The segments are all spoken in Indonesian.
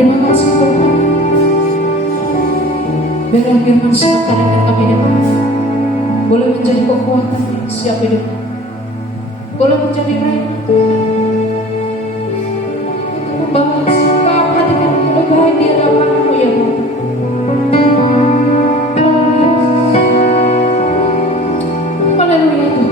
Terima kasih Tuhan. Biarlah firman sebentar yang kami dengar boleh menjadi kekuatan yang siap hidup, boleh menjadi rema untuk membawa sikap hati kami lebih baik di hadapan-Mu ya Tuhan. Haleluya Tuhan.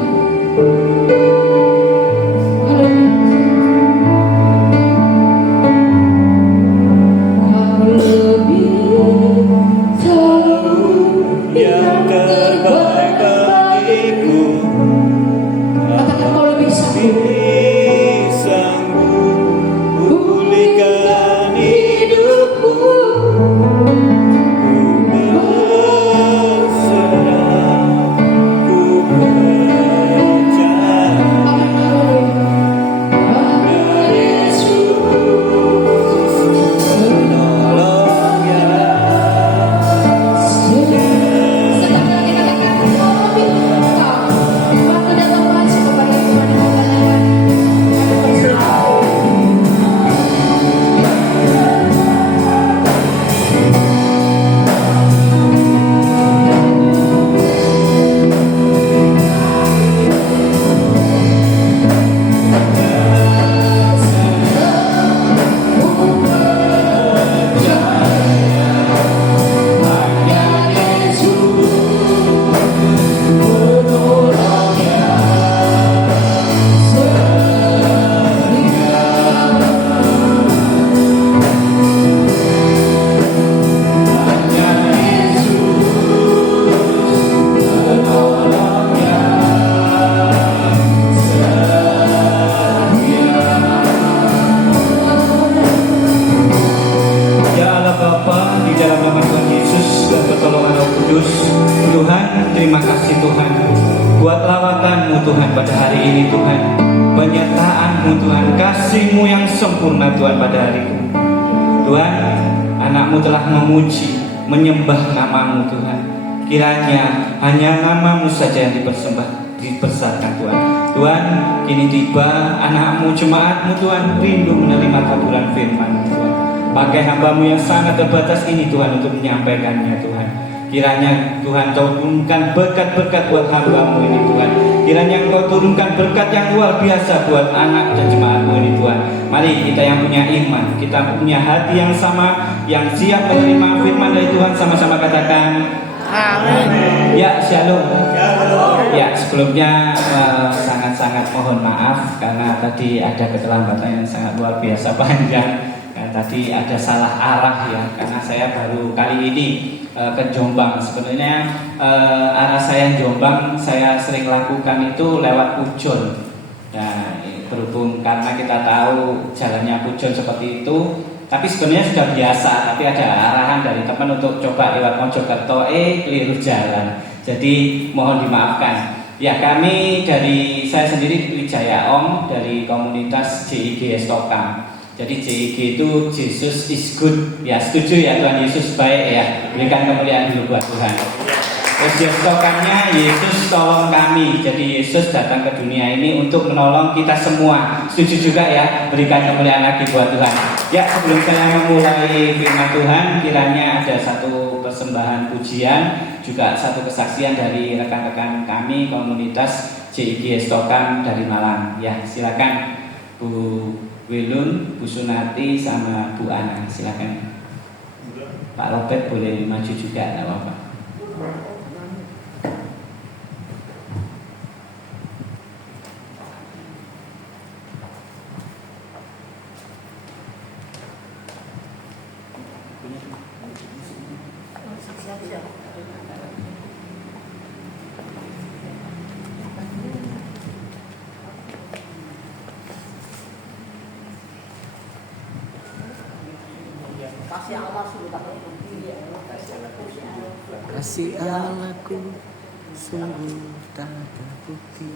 Terima kasih Tuhan buat lawatan-Mu Tuhan pada hari ini Tuhan, penyertaan-Mu Tuhan, kasih-Mu yang sempurna Tuhan pada hari ini Tuhan. Anak-Mu telah memuji, menyembah nama-Mu Tuhan. Kiranya hanya nama-Mu saja yang dipersembahkan Tuhan. Tuhan, kini tiba anak-Mu, jemaat-Mu Tuhan, rindu menerima kaburan firman-Mu Tuhan. Pakai hamba-Mu yang sangat terbatas ini Tuhan untuk menyampaikannya Tuhan. Kiranya Tuhan Kau turunkan berkat-berkat buat hamba-Mu ini Tuhan. Kiranya Kau turunkan berkat yang luar biasa buat anak dan jemaat-Mu ini Tuhan. Mari kita yang punya iman, kita punya hati yang sama, yang siap menerima firman dari Tuhan, sama-sama katakan amin. Ya, shalom. Ya, sebelumnya sangat-sangat mohon maaf karena tadi ada keterlambatan yang sangat luar biasa panjang. Tadi ada salah arah ya, karena saya baru kali ini ke Jombang. Sebenarnya arah saya Jombang saya sering lakukan itu lewat Pujon. Nah, berhubung karena kita tahu jalannya Pujon seperti itu, tapi sebenarnya sudah biasa. Tapi ada arahan dari teman untuk coba lewat Mojokerto, keliru jalan. Jadi mohon dimaafkan. Ya, kami saya sendiri Wijaya Om dari komunitas JIG Stokam. Jadi JIG itu Jesus is good. Ya, setuju ya, Tuhan Yesus baik ya. Berikan kemuliaan dulu buat Tuhan. Terus Stokamnya Yesus tolong kami. Jadi Yesus datang ke dunia ini untuk menolong kita semua. Setuju juga ya. Berikan kemuliaan lagi buat Tuhan. Ya, sebelum saya memulai firman Tuhan, kiranya ada satu persembahan pujian, juga satu kesaksian dari rekan-rekan kami komunitas JIG Stokam dari Malang. Ya, silakan Bu Wilun, Bu Sunati, sama Bu Ana, silakan. Pak Robert boleh maju juga, tidak apa-apa. Kasih Allahku sungguh tak terbukti.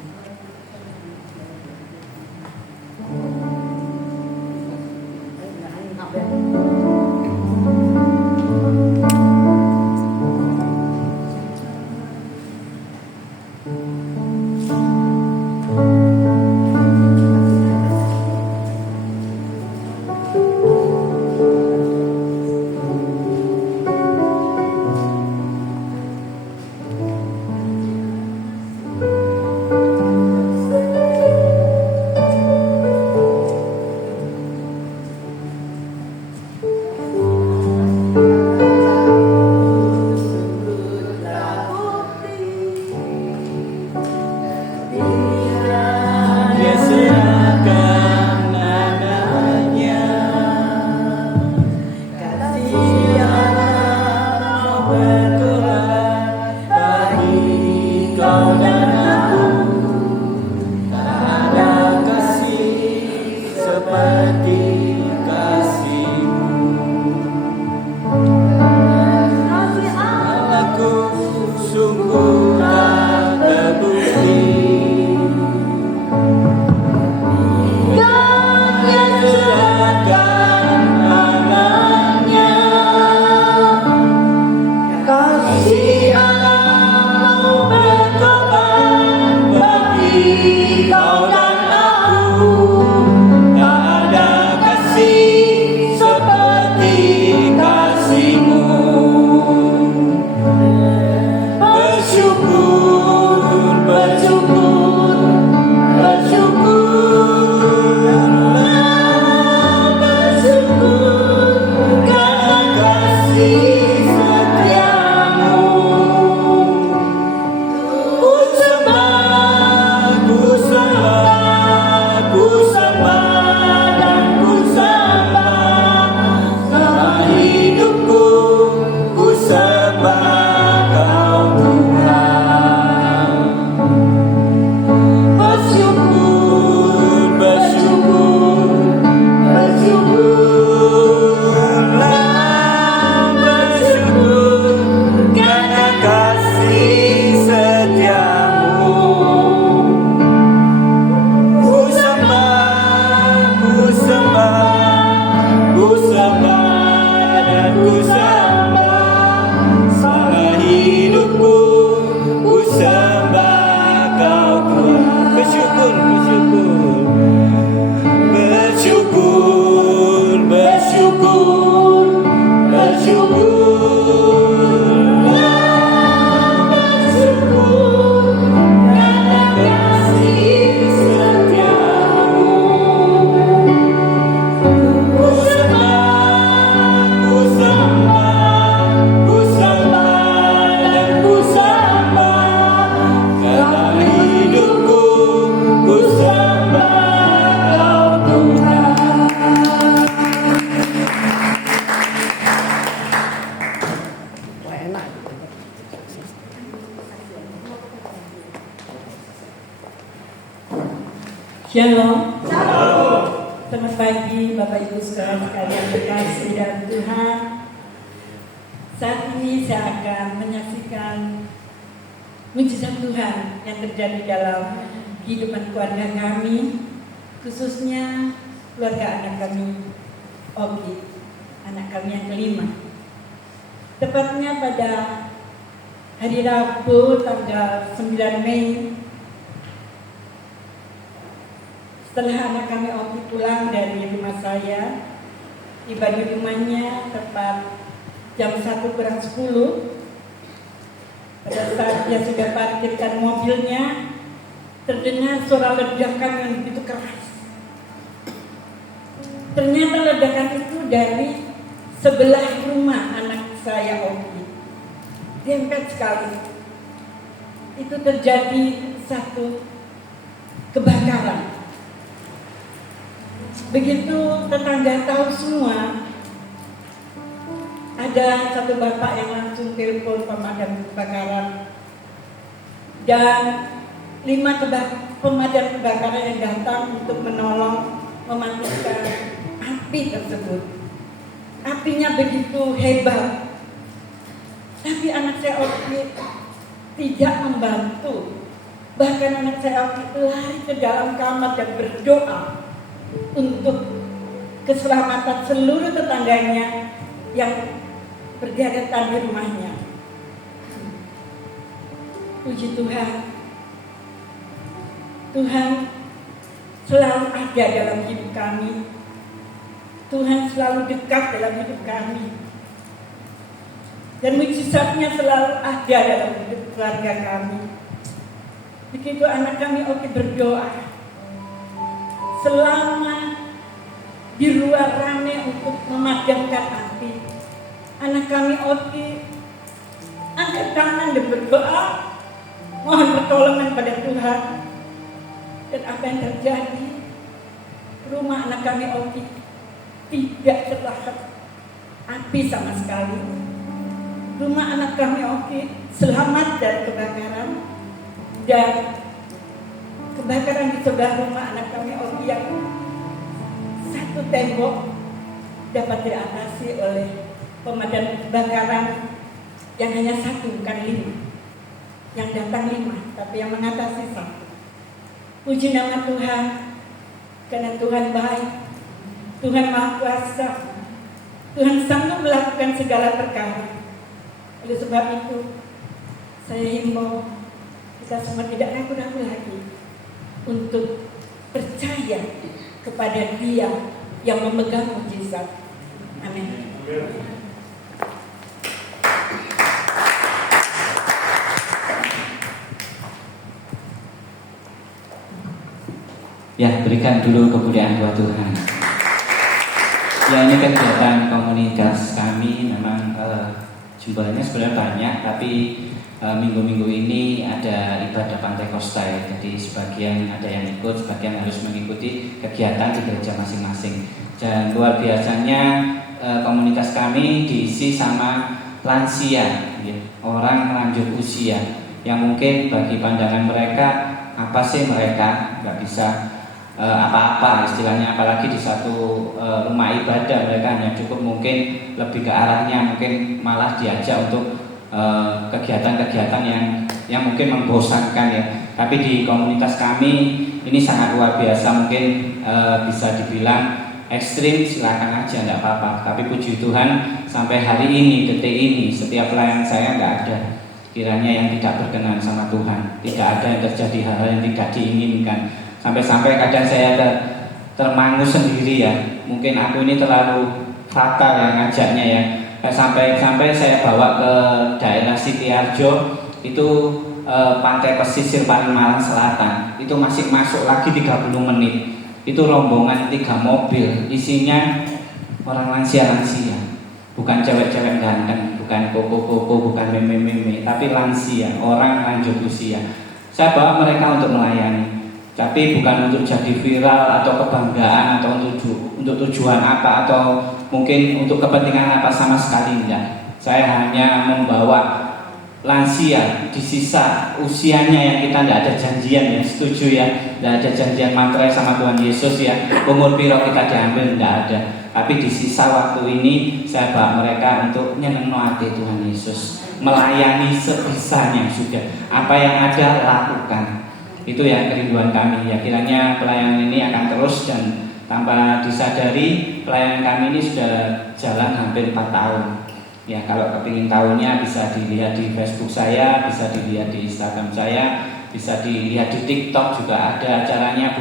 Shalom. Selamat pagi Bapak Ibu Saudara sekalian terkasih dalam Tuhan. Saat ini saya akan menyaksikan mujizat Tuhan yang terjadi dalam kehidupan keluarga kami, khususnya keluarga anak kami, Oki, anak kami yang kelima. Tepatnya pada hari Rabu tanggal 9 Mei, setelah anak kami Oki pulang dari rumah saya, tiba di rumahnya tepat jam 1:10. Pada saat dia sudah parkirkan mobilnya, terdengar suara ledakan yang begitu keras. Ternyata ledakan itu dari sebelah rumah anak saya Oki. Dempet sekali. Itu terjadi satu kebakaran. Begitu tetangga tahu semua, ada satu bapak yang langsung telepon pemadam kebakaran, dan 5 pemadam kebakaran yang datang untuk menolong mematikan api tersebut. Apinya begitu hebat, tapi anak saya Oki tidak membantu. Bahkan anak saya Oki lari ke dalam kamar dan berdoa untuk keselamatan seluruh tetangganya yang berdekatan di rumahnya. Puji Tuhan, Tuhan selalu ada dalam hidup kami. Tuhan selalu dekat dalam hidup kami, dan mujizatnya selalu ada dalam hidup keluarga kami. Begitu anak kami Oki berdoa, selama di luar rame untuk memadamkan api, anak kami Oki angkat tangan dan berdoa mohon pertolongan pada Tuhan. Dan apa yang terjadi, rumah anak kami Oki tidak terlahap api sama sekali. Rumah anak kami Oki selamat dari kebakaran, dan kebakaran di sebelah rumah anak kami Oki yang satu tembok dapat diatasi oleh pemadam kebakaran yang hanya 1, bukan 5. Yang datang 5, tapi yang mengatasi 1. Puji nama Tuhan, karena Tuhan baik, Tuhan Maha Kuasa, Tuhan sanggup melakukan segala perkara. Oleh sebab itu, saya himbau kita semua tidak ragu-ragu lagi untuk percaya kepada Dia yang memegang mujizat. Amin. Ya, berikan dulu kemuliaan buat Tuhan. Ya, ini kegiatan komunitas kami memang jumlahnya sebenarnya banyak, tapi minggu-minggu ini ada ibadah Pantekosta ya. Jadi sebagian ada yang ikut, sebagian harus mengikuti kegiatan di gereja masing-masing. Dan luar biasanya komunitas kami diisi sama lansia, ya, orang lanjut usia, yang mungkin bagi pandangan mereka, apa sih mereka nggak bisa apa-apa istilahnya, apalagi di satu rumah ibadah. Mereka hanya cukup mungkin lebih ke arahnya mungkin malah diajak untuk kegiatan-kegiatan yang mungkin membosankan ya. Tapi di komunitas kami ini sangat luar biasa, mungkin bisa dibilang ekstrim, silakan aja, enggak apa-apa. Tapi puji Tuhan sampai hari ini, detik ini, setiap pelayan saya enggak ada kiranya yang tidak berkenan sama Tuhan. Tidak ada yang terjadi hal-hal yang tidak diinginkan. Sampai-sampai kadang saya termangu sendiri ya. Mungkin aku ini terlalu fatal yang ngajaknya ya. Sampai saya bawa ke daerah Sitiarjo itu pantai pesisir paling Malang Selatan. Itu masih masuk lagi 30 menit. Itu rombongan 3 mobil, isinya orang lansia-lansia. Bukan cewek-cewek ganteng, bukan koko-koko, bukan meme-meme, tapi lansia, orang lanjut usia. Saya bawa mereka untuk melayani, tapi bukan untuk jadi viral atau kebanggaan atau untuk tujuan apa atau mungkin untuk kepentingan apa, sama sekali enggak. Saya hanya membawa lansia di sisa usianya yang kita tidak ada janjian ya, setuju ya, tidak ada janjian materai sama Tuhan Yesus ya, umur piro kita diambil, tidak ada. Tapi di sisa waktu ini saya bawa mereka untuk nyenengno hati Tuhan Yesus, melayani sebisanya sudah, apa yang ada lakukan. Itu yang kerinduan kami ya, kiranya pelayanan ini akan terus, dan tanpa disadari pelayanan kami ini sudah jalan hampir 4 tahun. Ya, kalau kepingin tahunnya bisa dilihat di Facebook saya, bisa dilihat di Instagram saya, bisa dilihat di TikTok juga ada acaranya.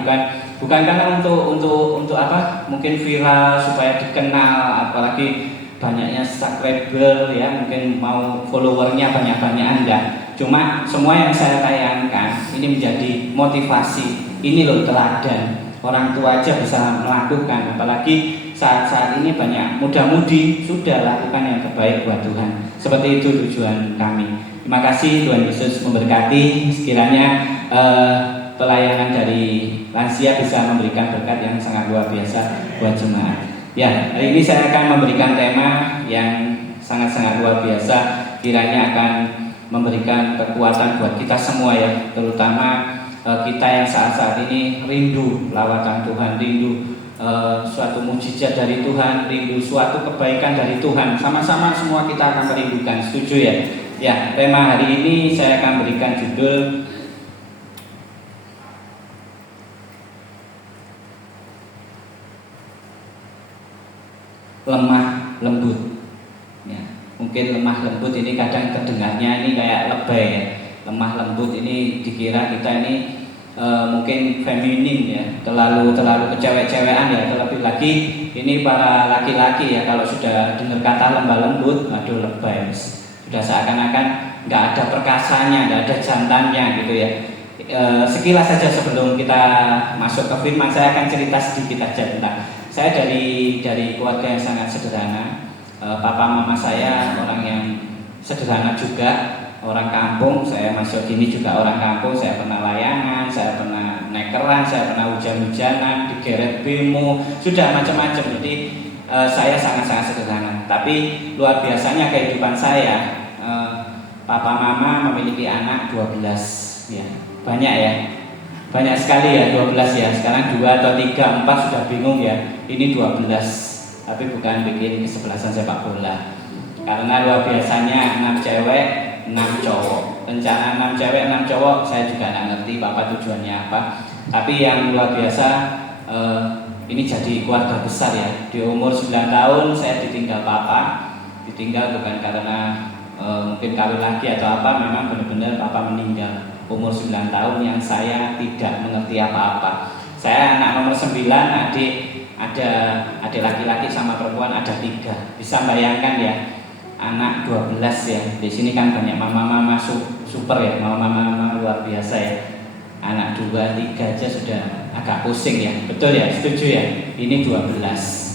Bukan karena untuk apa? Mungkin viral supaya dikenal, apalagi banyaknya subscriber ya, mungkin mau followernya banyak-banyak, enggak. Cuma semua yang saya tayangkan ini menjadi motivasi. Ini loh teladan. Orang tua aja bisa melakukan, apalagi saat-saat ini banyak muda-mudi sudah lakukan yang terbaik buat Tuhan. Seperti itu tujuan kami. Terima kasih, Tuhan Yesus memberkati. Sekiranya pelayanan dari lansia bisa memberikan berkat yang sangat luar biasa buat jemaat. Ya, hari ini saya akan memberikan tema yang sangat-sangat luar biasa. Kiranya akan memberikan kekuatan buat kita semua ya, terutama kita yang saat-saat ini rindu lawatan Tuhan, rindu suatu mujizat dari Tuhan, rindu suatu kebaikan dari Tuhan. Sama-sama semua kita akan merindukan, setuju ya? Ya, tema hari ini saya akan berikan judul lemah lembut. Ya, mungkin lemah lembut ini kadang terdengarnya ini kayak lebay ya. Lemah lembut ini dikira kita ini mungkin feminim ya, terlalu kecewek-cewekan ya. Terlebih lagi ini para laki-laki ya, kalau sudah dengar kata lembah lembut, aduh lebay, sudah seakan-akan nggak ada perkasanya, nggak ada jantannya gitu ya. Sekilas saja sebelum kita masuk ke firman, saya akan cerita sedikit aja tentang saya dari keluarga yang sangat sederhana. Papa mama saya orang yang sederhana juga, orang kampung. Saya masuk gini juga orang kampung. Saya pernah layangan, saya pernah naik keran, saya pernah hujan-hujanan, digeret bemo, sudah macam-macam. Jadi saya sangat-sangat sederhana. Tapi luar biasanya kehidupan saya. Papa mama memiliki anak 12 ya. Banyak ya. Banyak sekali ya, 12 ya. Sekarang 2 atau 3, 4 sudah bingung ya. Ini 12. Tapi bukan bikin kesebelasan sepak bola. Karena luar biasanya 6 cewek, 6 cowok. Rencana 6 cewek, 6 cowok saya juga tidak ngerti Bapak tujuannya apa. Tapi yang luar biasa ini jadi keluarga besar ya. Di umur 9 tahun saya ditinggal Papa. Ditinggal bukan karena mungkin kawin lagi atau apa, memang benar-benar Papa meninggal umur 9 tahun yang saya tidak mengerti apa-apa. Saya anak nomor 9, adik laki-laki sama perempuan ada 3. Bisa bayangkan ya, anak 12 ya. Di sini kan banyak mama-mama super ya, mama-mama luar biasa ya. Anak 2, 3 aja sudah agak pusing ya. Betul ya, setuju ya. Ini 12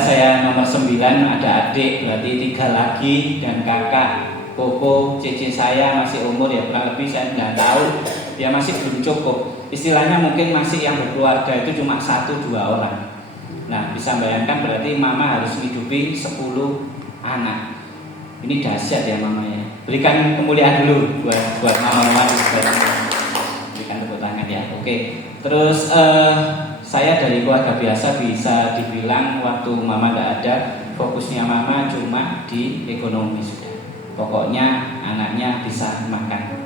saya nomor 9, ada adik berarti 3 lagi, dan kakak koko cici saya masih umur ya kurang lebih saya nggak tahu, dia masih belum cukup. Istilahnya mungkin masih yang berkeluarga itu cuma 1-2 orang. Nah, bisa bayangkan berarti mama harus menghidupi 10 anak. Ini dahsyat ya mamanya. Berikan kemuliaan dulu buat mama-mama, berikan tepuk tangan ya. Oke. Terus saya dari keluarga biasa, bisa dibilang waktu mama tidak ada, fokusnya mama cuma di ekonomi sudah. Pokoknya anaknya bisa makan.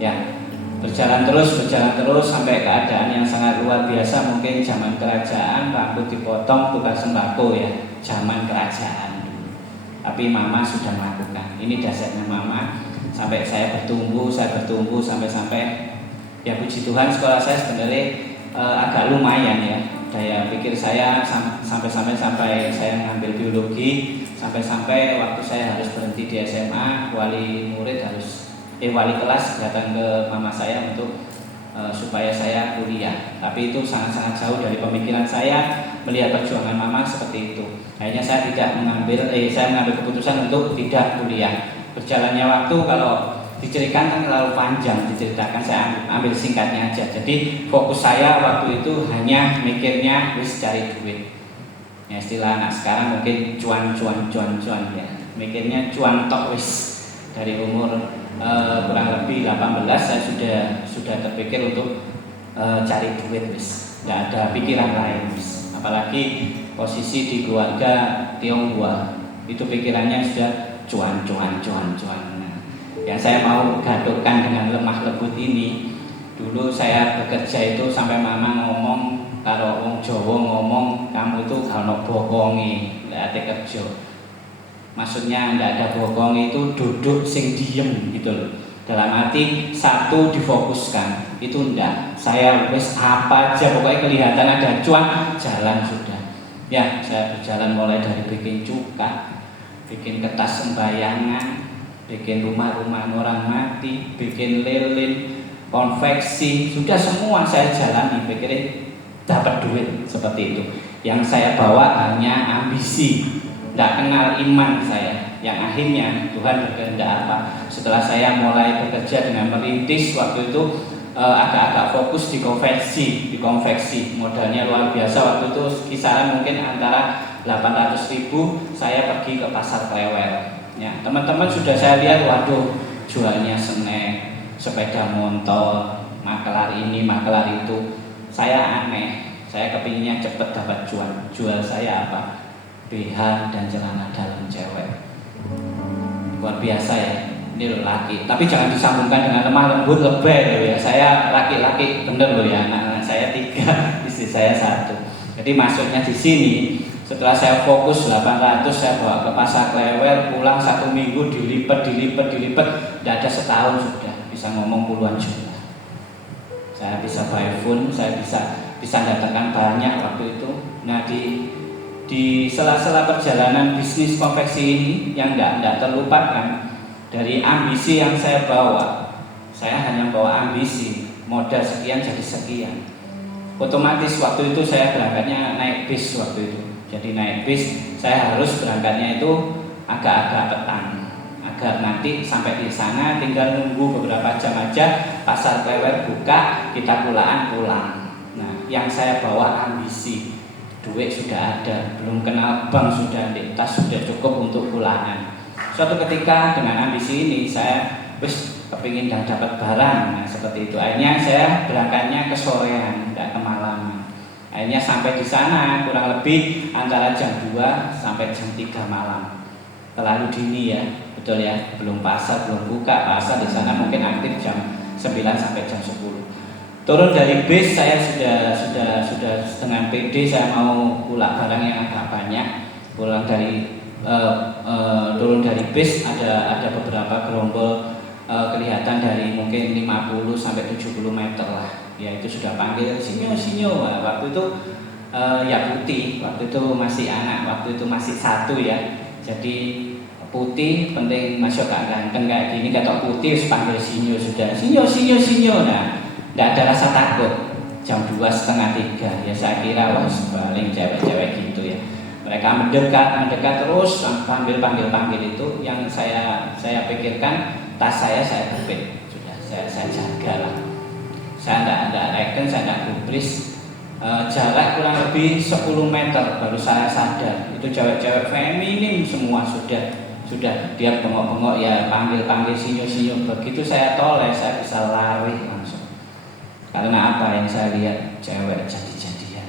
Ya, berjalan terus sampai keadaan yang sangat luar biasa. Mungkin zaman kerajaan rambut dipotong tukar sembako ya, zaman kerajaan dulu. Tapi mama sudah melakukan. Ini dasarnya mama. Sampai saya bertumbuh sampai ya puji Tuhan sekolah saya sebenarnya agak lumayan ya. daya pikir saya sampai saya ngambil biologi, sampai waktu saya harus berhenti di SMA, wali kelas datang ke mama saya untuk supaya saya kuliah. Tapi itu sangat-sangat jauh dari pemikiran saya melihat perjuangan mama seperti itu. Akhirnya saya mengambil keputusan untuk tidak kuliah. Berjalannya waktu kalau diceritakan kan terlalu panjang, saya ambil singkatnya aja. Jadi fokus saya waktu itu hanya mikirnya wis cari duit. Ya istilah anak sekarang mungkin cuan ya. Mikirnya cuan tok wis. Dari umur kurang lebih 18 saya sudah terpikir untuk cari duit wis. Nggak ada pikiran lain wis. Apalagi posisi di keluarga Tionghoa itu pikirannya sudah cuan. Yang saya mau gaduhkan dengan lemah lembut ini, dulu saya bekerja itu sampai mama ngomong, kalau wong Jawa ngomong kamu itu kalau bokongi, nggak ada kerja. Maksudnya nggak ada bokong itu duduk sing diem gitu loh. Dalam arti satu difokuskan, itu enggak. Saya wis apa aja pokoknya kelihatan ada cuan, jalan sudah. Ya saya berjalan mulai dari bikin cuka, bikin kertas sembayangan, bikin rumah-rumah orang mati, bikin lilin, konveksi, sudah semua saya jalani, pikirin dapat duit seperti itu. Yang saya bawa hanya ambisi, tidak kenal iman saya. Yang akhirnya Tuhan berkehendak apa? Setelah saya mulai bekerja dengan merintis waktu itu agak-agak fokus di konveksi, modalnya luar biasa waktu itu kisaran mungkin antara 800.000. Saya pergi ke pasar Klewel. Ya, teman-teman sudah saya lihat, waduh, jualnya snack, sepeda motor, makelar ini, makelar itu. Saya aneh, saya kepinginnya cepet dapat cuan. Jual saya apa? BH dan celana dalam cewek. Luar biasa ya, ini laki. Tapi jangan disambungkan dengan lemah lembut, lebay loh ya. Saya laki-laki bener loh ya, anak-anak saya 3, istri saya 1. Jadi maksudnya di sini, setelah saya fokus 800, saya bawa ke pasar Klewel, pulang 1 minggu dilipat, tidak ada setahun sudah bisa ngomong puluhan juta. Saya bisa buy phone, saya bisa datangkan banyak waktu itu. Nah di sela-sela perjalanan bisnis konveksi ini yang tidak terlupakan, dari ambisi yang saya bawa, saya hanya bawa ambisi, modal sekian jadi sekian. Otomatis waktu itu saya berangkatnya naik bis waktu itu. Jadi naik bis, saya harus berangkatnya itu agak-agak petang, agar nanti sampai di sana tinggal nunggu beberapa jam aja, pasar Klewel buka, kita pulang. Nah, yang saya bawa ambisi, duit sudah ada, belum kenal bank sudah di tas, sudah cukup untuk pulangan. Suatu ketika dengan ambisi ini saya kepingin dan dapat barang, nah seperti itu. Akhirnya saya berangkatnya ke sorean, tidak ke malam. Akhirnya sampai di sana kurang lebih antara jam 2 sampai jam 3 malam. Terlalu dini ya, betul ya. Belum pasar, belum buka. Pasar di sana mungkin aktif jam 9 sampai jam 10. Turun dari bis saya sudah dengan PD, saya mau pulang barang yang agak banyak. Turun dari bis ada beberapa gerombol kelihatan dari mungkin 50 sampai 70 meter lah. Ya itu sudah panggil sinyo. Waktu itu ya putih, waktu itu masih anak, waktu itu masih 1 ya. Jadi putih penting masuk ganteng kayak gini, kata putih panggil sinyo sudah. Sinyo. Nah, tidak ada rasa takut. Jam 2:30, 3 ya saya kira paling cewek-cewek gitu ya. Mereka mendekat terus panggil itu. Yang saya pikirkan tas saya kepit, sudah saya jaga lah. Saya tidak reken, saya tidak gubris. Jarak kurang lebih 10 meter baru saya sadar itu cewek-cewek feminim semua sudah dia bengok-bengok ya, panggil sinyo. Begitu saya toleh, saya bisa lari langsung. Karena apa yang saya lihat, cewek jadi-jadian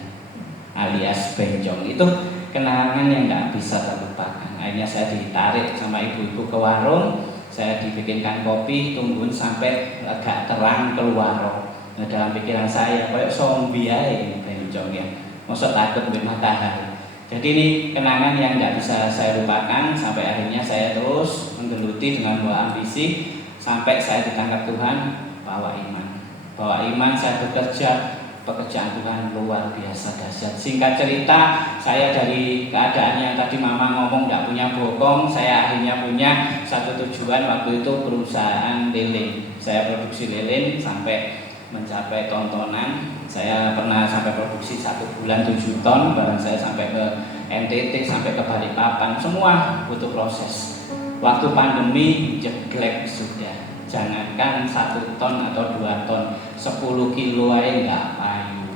alias benjong. Itu kenangan yang tidak bisa terlupakan. Akhirnya saya ditarik sama ibu-ibu ke warung, saya dibikinkan kopi, tungguin sampai agak terang keluar. Nah, dalam pikiran saya kayak zombie aja ini benjong ya. Maksud takut di matahari. Jadi ini kenangan yang tidak bisa saya lupakan. Sampai akhirnya saya terus menggeluti dengan bawa ambisi, sampai saya ditangkap Tuhan, bawa iman saya bekerja pekerjaan Tuhan luar biasa dahsyat. Singkat cerita, saya dari keadaan yang tadi Mama ngomong nggak punya bokong, saya akhirnya punya satu tujuan waktu itu perusahaan lilin. Saya produksi lilin sampai mencapai tontonan. Saya pernah sampai produksi 1 bulan 7 ton, barang saya sampai ke NTT, sampai ke Balikpapan, semua butuh proses. Waktu pandemi jeglek sudah. Jangankan 1 ton atau 2 ton, 10 kilo aja nggak payu.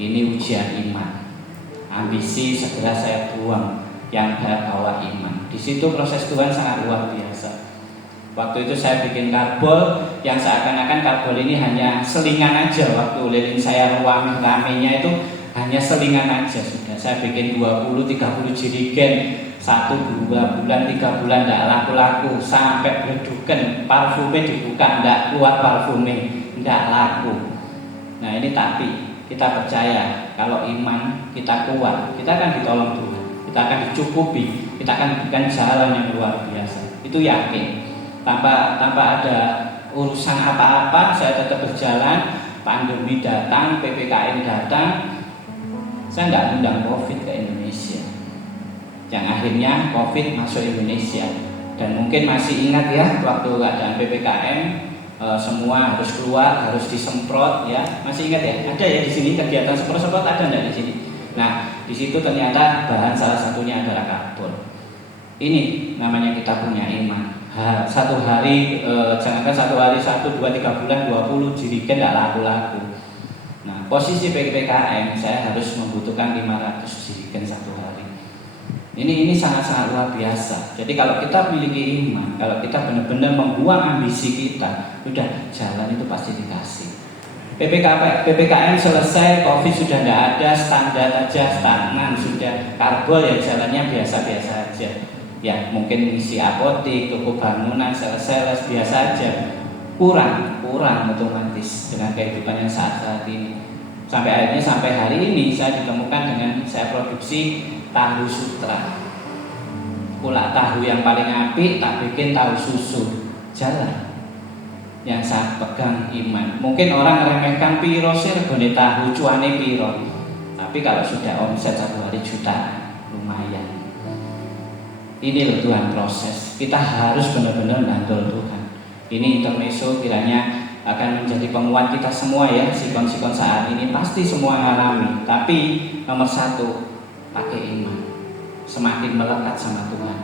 Ini ujian iman. Ambisi segera saya buang, yang bawa iman. Di situ proses Tuhan sangat luar biasa. Waktu itu saya bikin karbol, yang seakan-akan karbol ini hanya selingan aja. Waktu lilin saya ramenya itu hanya selingan aja sudah. Saya bikin 20-30 jirigen, 1, 2 bulan, 3 bulan tidak laku-laku, sampai berduken, parfumnya dibuka tidak keluar parfumnya, tidak laku. Nah ini tapi kita percaya kalau iman kita kuat, kita akan ditolong Tuhan, kita akan dicukupi, kita akan diberikan jalan yang luar biasa. Itu yakin. Tanpa ada urusan apa-apa, saya tetap berjalan. Pandemi datang, PPKM datang, saya tidak undang COVID ke Indonesia. Yang akhirnya COVID masuk Indonesia. Dan mungkin masih ingat ya, waktu keadaan PPKM, semua harus keluar, harus disemprot ya. Masih ingat ya? Ada ya di sini kegiatan semprot-semprot, ada enggak di sini? Nah, di situ ternyata bahan salah satunya adalah karbon. Ini namanya kita punya iman. Satu hari, jangankan 1 hari, 1, 2, 3 bulan, 20 jirigen tidak laku-laku. Nah, posisi PPKM saya harus membutuhkan 500 jirigen 1 hari. Ini sangat-sangat luar biasa. Jadi kalau kita memiliki iman, kalau kita benar-benar membuang ambisi kita, udah jalan itu pasti dikasih. PPKM selesai, COVID sudah tidak ada, standar aja, stagnan sudah, karbol ya jalannya biasa-biasa aja. Ya mungkin isi apotik, toko bangunan, selesai biasa aja. Kurang otomatis dengan kehidupan yang saat ini. Sampai hari ini saya ditemukan dengan saya produksi tahu sutra. Kulak tahu yang paling apik tak bikin tahu susu. Jalan. Yang saya pegang iman. Mungkin orang meremehkan piro sih regane tahu cuane piro. Tapi kalau sudah omset 1 hari jutaan, lumayan. Ini loh Tuhan proses. Kita harus benar-benar nandol Tuhan. Ini intermezzo kiranya akan menjadi penguat kita semua ya. Sikon-sikon saat ini pasti semua alami. Tapi nomor 1, pakai iman. Semakin melekat sama Tuhan.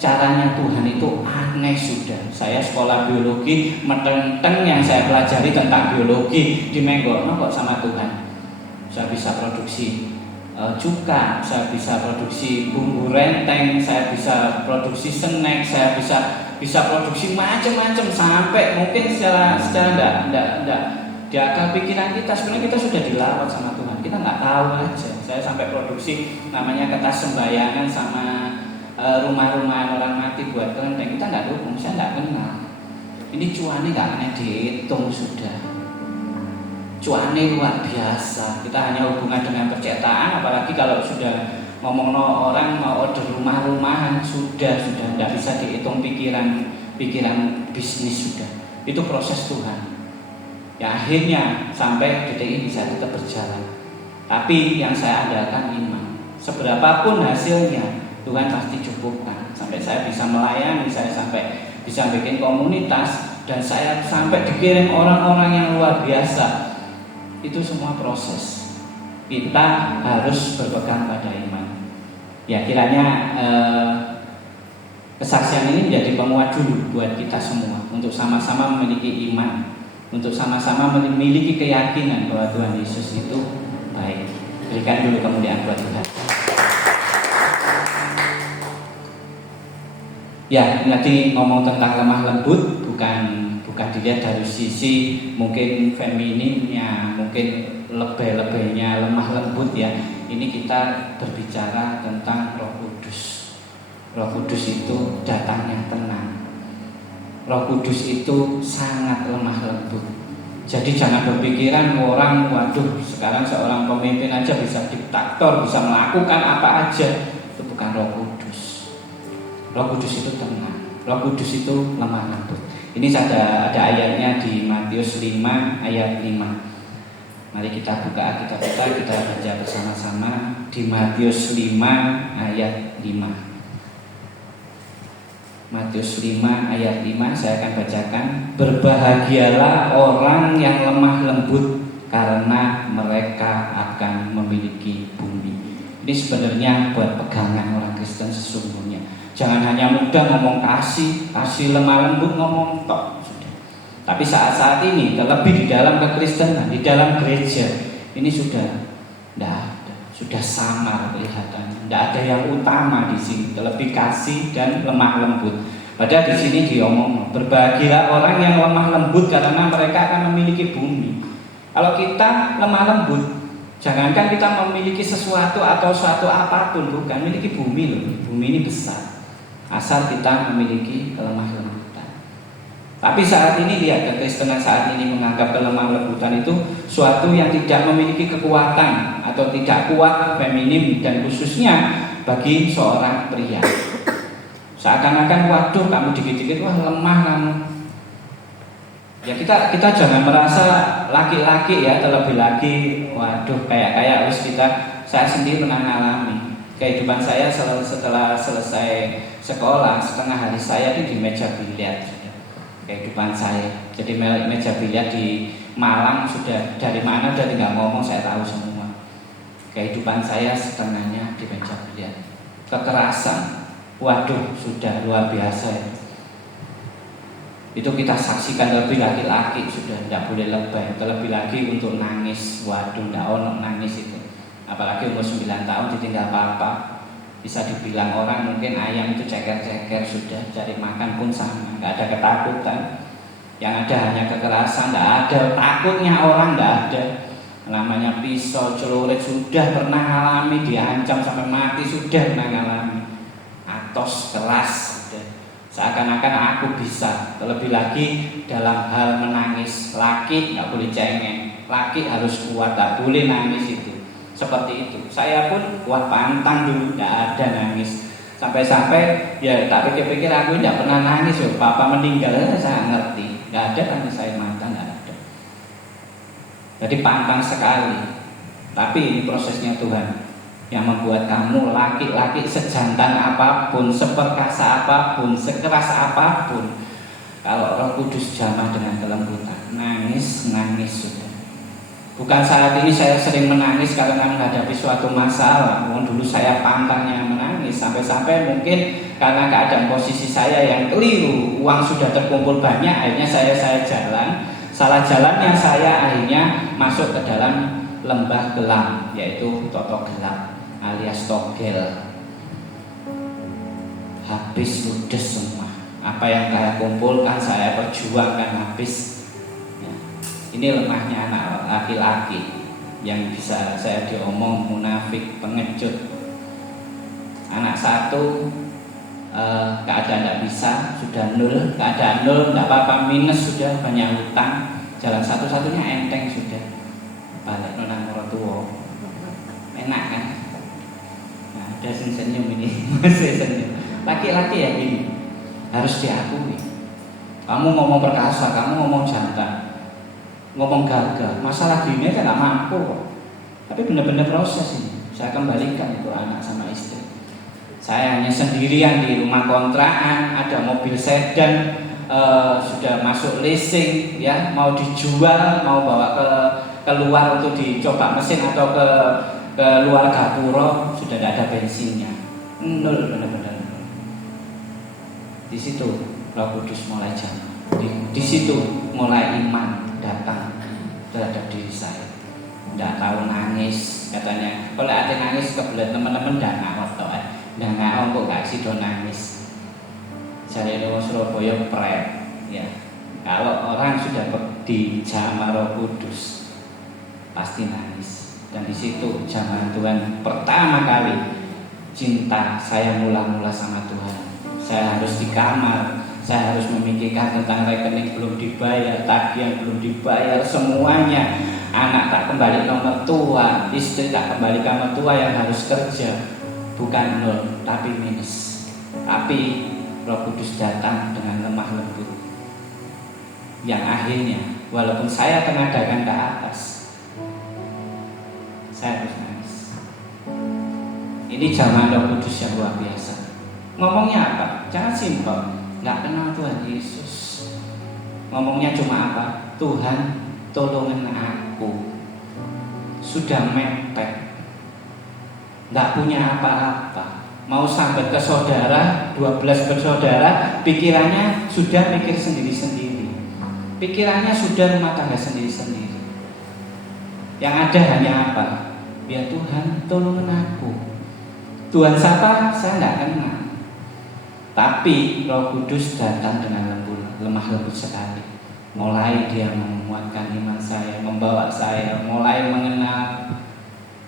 Caranya Tuhan itu aneh sudah. Saya sekolah biologi, meteng-teng yang saya pelajari tentang biologi dimenggokno kok sama Tuhan. Saya bisa produksi cuka, saya bisa produksi bumbu renteng, saya bisa produksi snack, saya bisa produksi macam-macam sampai mungkin secara enggak di akal pikiran kita sebenarnya kita sudah dilawat sama Tuhan, kita nggak tahu aja. Saya sampai produksi namanya kertas sembayangan sama rumah-rumah orang mati buat kelenteng, kita nggak dukung, saya nggak kenal. Ini cuannya nggak aneh dihitung sudah. Cuannya luar biasa. Kita hanya hubungan dengan percetaan, apalagi kalau sudah ngomong orang mau order rumah-rumahan sudah tidak bisa dihitung pikiran bisnis sudah. Itu proses Tuhan. Ya akhirnya sampai detik ini bisa tetap berjalan. Tapi yang saya andalkan iman. Seberapapun hasilnya Tuhan pasti cukupkan. Sampai saya bisa melayani, saya sampai bisa bikin komunitas dan saya sampai dikirim orang-orang yang luar biasa. Itu semua proses. Kita harus berpegang pada iman. Ya kiranya kesaksian ini menjadi penguat dulu buat kita semua untuk sama-sama memiliki iman, untuk sama-sama memiliki keyakinan bahwa Tuhan Yesus itu baik. Berikan dulu kemuliaan buat Tuhan. Ya nanti ngomong tentang lemah lembut bukan dilihat dari sisi mungkin feminimnya, mungkin lebih-lebihnya lemah lembut ya. Ini kita berbicara tentang Roh Kudus. Roh Kudus itu datangnya tenang. Roh Kudus itu sangat lemah lembut. Jadi jangan berpikiran orang, waduh sekarang seorang pemimpin aja bisa diktator, bisa melakukan apa aja. Itu bukan Roh Kudus. Roh Kudus itu tenang. Roh Kudus itu lemah lembut. Ini ada ayatnya di Matius 5 ayat 5. Mari kita buka Alkitab kita baca bersama-sama di Matius 5 ayat 5. Matius 5 ayat 5 saya akan bacakan. Berbahagialah orang yang lemah lembut, karena mereka akan memiliki bumi. Ini sebenarnya buat pegangan orang Kristen sesungguhnya. Jangan hanya mudah ngomong kasih lemah lembut, ngomong tok sudah. Tapi saat-saat ini, terlebih di dalam kekristenan, di dalam gereja, ini sudah tidak ada, sudah samar kelihatan. Tidak ada yang utama di sini, terlebih kasih dan lemah lembut. Padahal di sini diomong, berbahagialah orang yang lemah lembut, karena mereka akan memiliki bumi. Kalau kita lemah lembut, jangankan kita memiliki sesuatu atau suatu apapun, bukan, memiliki bumi loh. Bumi ini besar, asal kita memiliki kelemah lembutan. Tapi saat ini lihat, kekristenan saat ini menganggap kelemah lembutan itu suatu yang tidak memiliki kekuatan atau tidak kuat, feminim, dan khususnya bagi seorang pria. Seakan-akan waduh kamu dikit-dikit wah lemah kamu. Ya kita jangan merasa laki-laki ya, terlebih lagi waduh kayak saya sendiri pernah mengalami kehidupan saya setelah selesai sekolah, setengah hari saya di meja biliar. Kehidupan saya jadi meja biliar di Malang, sudah dari mana udah tinggal ngomong saya tahu semua. Kehidupan saya setengahnya di meja biliar. Kekerasan, waduh sudah luar biasa ya. Itu kita saksikan, lebih laki-laki sudah tidak boleh lebay, terlebih lagi untuk nangis, waduh tidak ono nangis itu. Apalagi umur 9 tahun ditinggal papa, bisa dibilang orang mungkin ayam itu ceker-ceker, sudah cari makan pun sama, nggak ada ketakutan. Yang ada hanya kekerasan, nggak ada takutnya orang, nggak ada. Namanya pisau, celurit sudah pernah alami, diancam sampai mati sudah pernah alami. Atos keras sudah. Seakan-akan aku bisa. Terlebih lagi dalam hal menangis, laki nggak boleh cengeng, laki harus kuat, nggak boleh nangis itu. Seperti itu. Saya pun wah pantang dulu, nggak ada nangis. Sampai-sampai ya tak pikir-pikir aku tidak pernah nangis. Yo, papa meninggal saya ngerti, nggak ada tangis air mata, nggak ada. Jadi pantang sekali. Tapi ini prosesnya Tuhan yang membuat kamu laki-laki sejantan apapun, seperkasa apapun, sekeras apapun. Kalau Roh Kudus jamah dengan kelembutan, nangis sudah. Bukan saat ini saya sering menangis karena menghadapi suatu masalah. Dulu saya pantangnya menangis, sampai-sampai mungkin karena keadaan posisi saya yang keliru, uang sudah terkumpul banyak, akhirnya saya jalan. Salah jalannya saya akhirnya masuk ke dalam lembah gelap, yaitu totok gelap alias togel. Habis ludes semua. Apa yang saya kumpulkan, saya perjuangkan habis. Ya. Ini lemahnya anak laki-laki yang bisa saya diomong munafik, pengecut. Anak satu keadaan tidak bisa, sudah nol, keadaan nol, tidak apa-apa, minus sudah, banyak hutang. Jalan satu-satunya enteng sudah, balik nonang orang tua, enak kan? Ada senyum ini, masih senyum. Laki-laki ya gini, harus diakui. Kamu ngomong perkasa, kamu ngomong jantan, ngomong gagal, masalah gini kan nggak mampu. Tapi benar-benar proses ini. Saya kembalikan itu anak sama istri. Saya hanya sendirian di rumah kontrakan, ada mobil sedan, sudah masuk leasing, ya mau dijual, mau bawa ke luar untuk dicoba mesin atau ke luar gapura, sudah tidak ada bensinnya, nol benar-benar. Di situ Roh Kudus mulai jalan. Di situ mulai iman datang terhadap diri saya. Tidak tahu nangis, katanya. Kalau ada nangis kebelet teman-teman dan ngawat toh, dan ngawat kok gak sih do nangis. Saya di Surabaya prep, ya. Kalau orang sudah dijamah Roh Kudus, pasti nangis. Dan di situ zaman Tuhan pertama kali cinta saya mula-mula sama Tuhan. Saya harus di kamar, saya harus memikirkan tentang rekening belum dibayar, tagihan belum dibayar, semuanya. Anak tak kembali ke mertua, istri tak kembali ke mertua yang harus kerja. Bukan nol, tapi minus. Tapi Roh Kudus datang dengan lemah lembut. Yang akhirnya, walaupun saya mengadakan ke atas, Saya harus nangis. Ini zaman Roh Kudus yang luar biasa. Ngomongnya apa? Jangan simpel. Nggak kenal Tuhan Yesus. Ngomongnya cuma apa? Tuhan tolongin aku. Sudah mepet. Nggak punya apa-apa. Mau sampai ke saudara, 12 bersaudara, pikirannya sudah mikir sendiri-sendiri. Pikirannya sudah rumah tangga sendiri-sendiri. Yang ada hanya apa? Ya Tuhan tolongin aku. Tuhan siapa? Saya nggak kenal. Tapi Roh Kudus datang dengan lemah lembut sekali. Mulai dia menguatkan iman saya, membawa saya, mulai mengenal.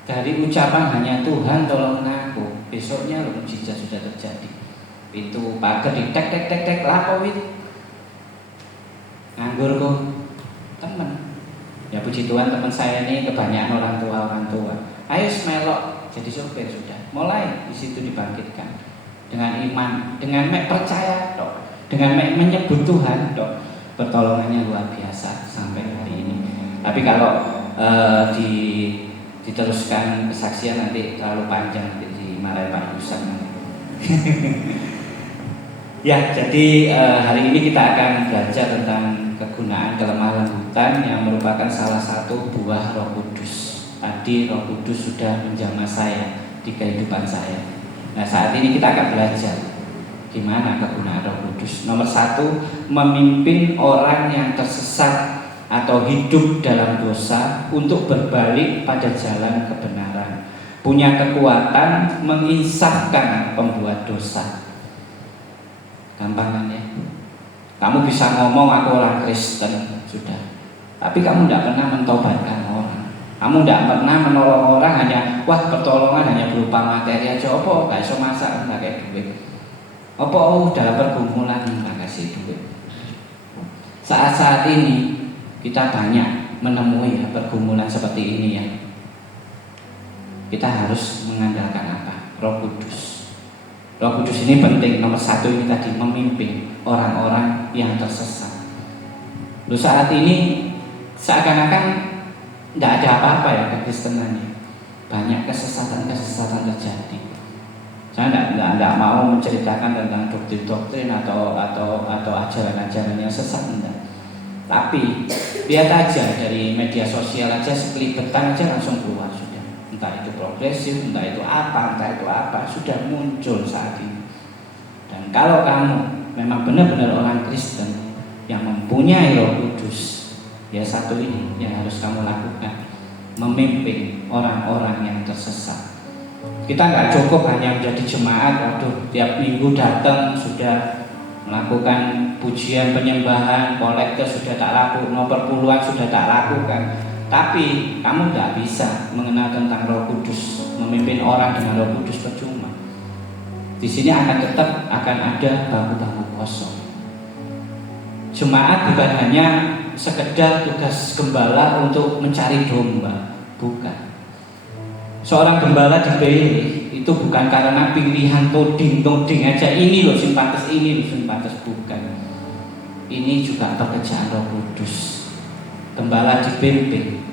Dari ucapan hanya Tuhan tolongin aku, besoknya mujizat sudah terjadi. Itu pagar di tek lapowit. Nganggur kok temen. Ya puji Tuhan, teman saya ini kebanyakan orang tua. Ayo melok jadi sopir sudah. Mulai di situ dibangkitkan dengan iman, dengan percaya dok, dengan menyebut Tuhan dok, pertolongannya luar biasa sampai hari ini. Tapi kalau diteruskan kesaksian nanti terlalu panjang, nanti dimarahi Pak Yusan. Ya, jadi hari ini kita akan belajar tentang kegunaan kelemah lembutan yang merupakan salah satu buah Roh Kudus. Tadi Roh Kudus sudah menjamah saya di kehidupan saya. Nah, saat ini kita akan belajar gimana kegunaan Roh Kudus. Nomor 1, memimpin orang yang tersesat atau hidup dalam dosa untuk berbalik pada jalan kebenaran. Punya kekuatan menginsafkan pembuat dosa. Gampang kan ya? Kamu bisa ngomong aku orang Kristen sudah, tapi kamu tidak pernah mentobatkan orang. Kamu tidak pernah menolong orang, hanya wah pertolongan hanya berupa materi aja. Opo gak iso masak nggak kayak duit. Opo dalam pergumulan nggak kasih duit. Saat-saat ini kita banyak menemui pergumulan seperti ini ya. Kita harus mengandalkan apa? Roh Kudus. Roh Kudus ini penting. Nomor 1 ini tadi, memimpin orang-orang yang tersesat. Lalu saat ini seakan-akan tidak ada apa-apa ya kekristenan ini. Banyak kesesatan-kesesatan terjadi. Saya tidak mau menceritakan tentang doktrin atau ajaran-ajaran yang sesat, enggak. Tapi lihat aja dari media sosial aja, sekelibetan aja langsung keluar sudah. Entah itu progresif, entah itu apa, sudah muncul saat ini. Dan kalau kamu memang benar-benar orang Kristen yang mempunyai Roh Kudus, ya satu ini yang harus kamu lakukan, memimpin orang-orang yang tersesat. Kita nggak cukup hanya menjadi jemaat, waduh tiap minggu datang sudah melakukan pujian penyembahan, kolekte sudah tak laku, nomor puluhan sudah tak lakukan. Tapi kamu nggak bisa mengenal tentang Roh Kudus, memimpin orang dengan Roh Kudus percuma. Di sini tetap akan ada bangku-bangku kosong. Jemaat bukan hanya sekedar tugas gembala untuk mencari domba, bukan. Seorang gembala dipilih itu bukan karena pilihan toding aja, ini loh sing pantes, bukan. Ini juga pekerjaan Roh Kudus. Gembala dipimpin.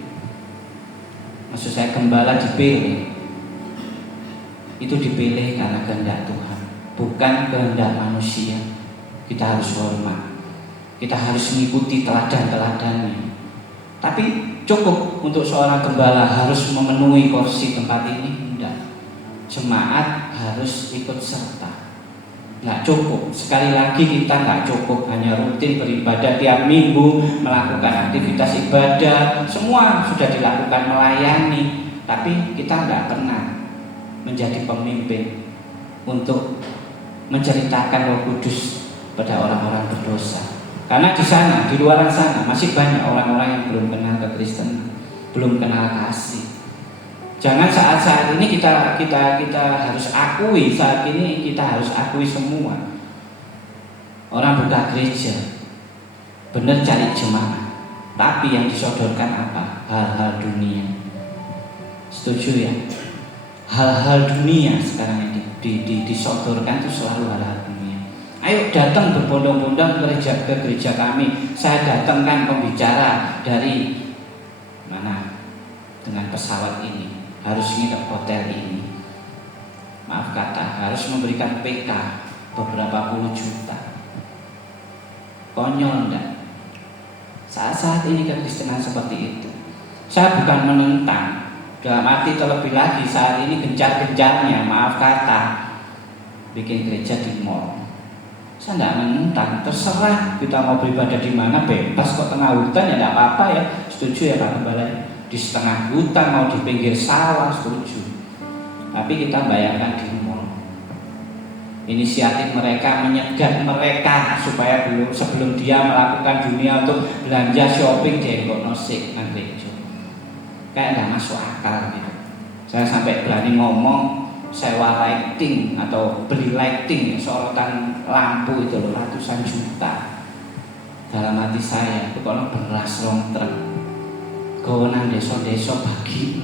Maksud saya gembala dipilih. Itu dipilih karena kehendak Tuhan, bukan kehendak manusia. Kita harus hormat. Kita harus mengikuti teladan-teladannya. Tapi cukup untuk seorang gembala harus memenuhi kursi tempat ini? Tidak. Jemaat harus ikut serta. Nggak cukup. Sekali lagi kita nggak cukup hanya rutin beribadah tiap minggu, melakukan aktivitas ibadah, semua sudah dilakukan, melayani. Tapi kita nggak pernah menjadi pemimpin untuk menceritakan Roh Kudus pada orang-orang berdosa. Karena di sana, di luar sana masih banyak orang-orang yang belum kenal kekristenan, belum kenal kasih. Jangan saat-saat ini kita harus akui, saat ini kita harus akui semua. Orang buka gereja, benar cari jemaah, tapi yang disodorkan apa? Hal-hal dunia. Setuju ya? Hal-hal dunia sekarang ini disodorkan itu selalu hal-hal dunia. Ayo datang berbondong-bondong ke gereja kami. Saya datangkan pembicara dari mana? Dengan pesawat ini. harus nginep hotel ini. Maaf kata, harus memberikan PK beberapa puluh juta. Konyol enggak? Saat-saat ini kekristenan seperti itu. Saya bukan menentang, dalam arti terlebih lagi saat ini gencar-gencarnya, maaf kata, bikin gereja di mall. Saya tidak menentang, terserah kita mau beribadah di mana, bebas kok. Tengah hutan ya tidak apa-apa ya, setuju ya Pak Gembala. Di setengah hutan mau di pinggir sawah, setuju. Tapi kita bayangkan di mall. Inisiatif mereka menyegat mereka supaya sebelum dia melakukan dunia untuk belanja shopping di Engkonosik nang gereja. Kayak nggak masuk akal gitu. Saya sampai berani ngomong sewa lighting atau beli lighting sorotan lampu itu loh, ratusan juta. Dalam hati saya itu kalau beras truk kewenangan desa-desa bagi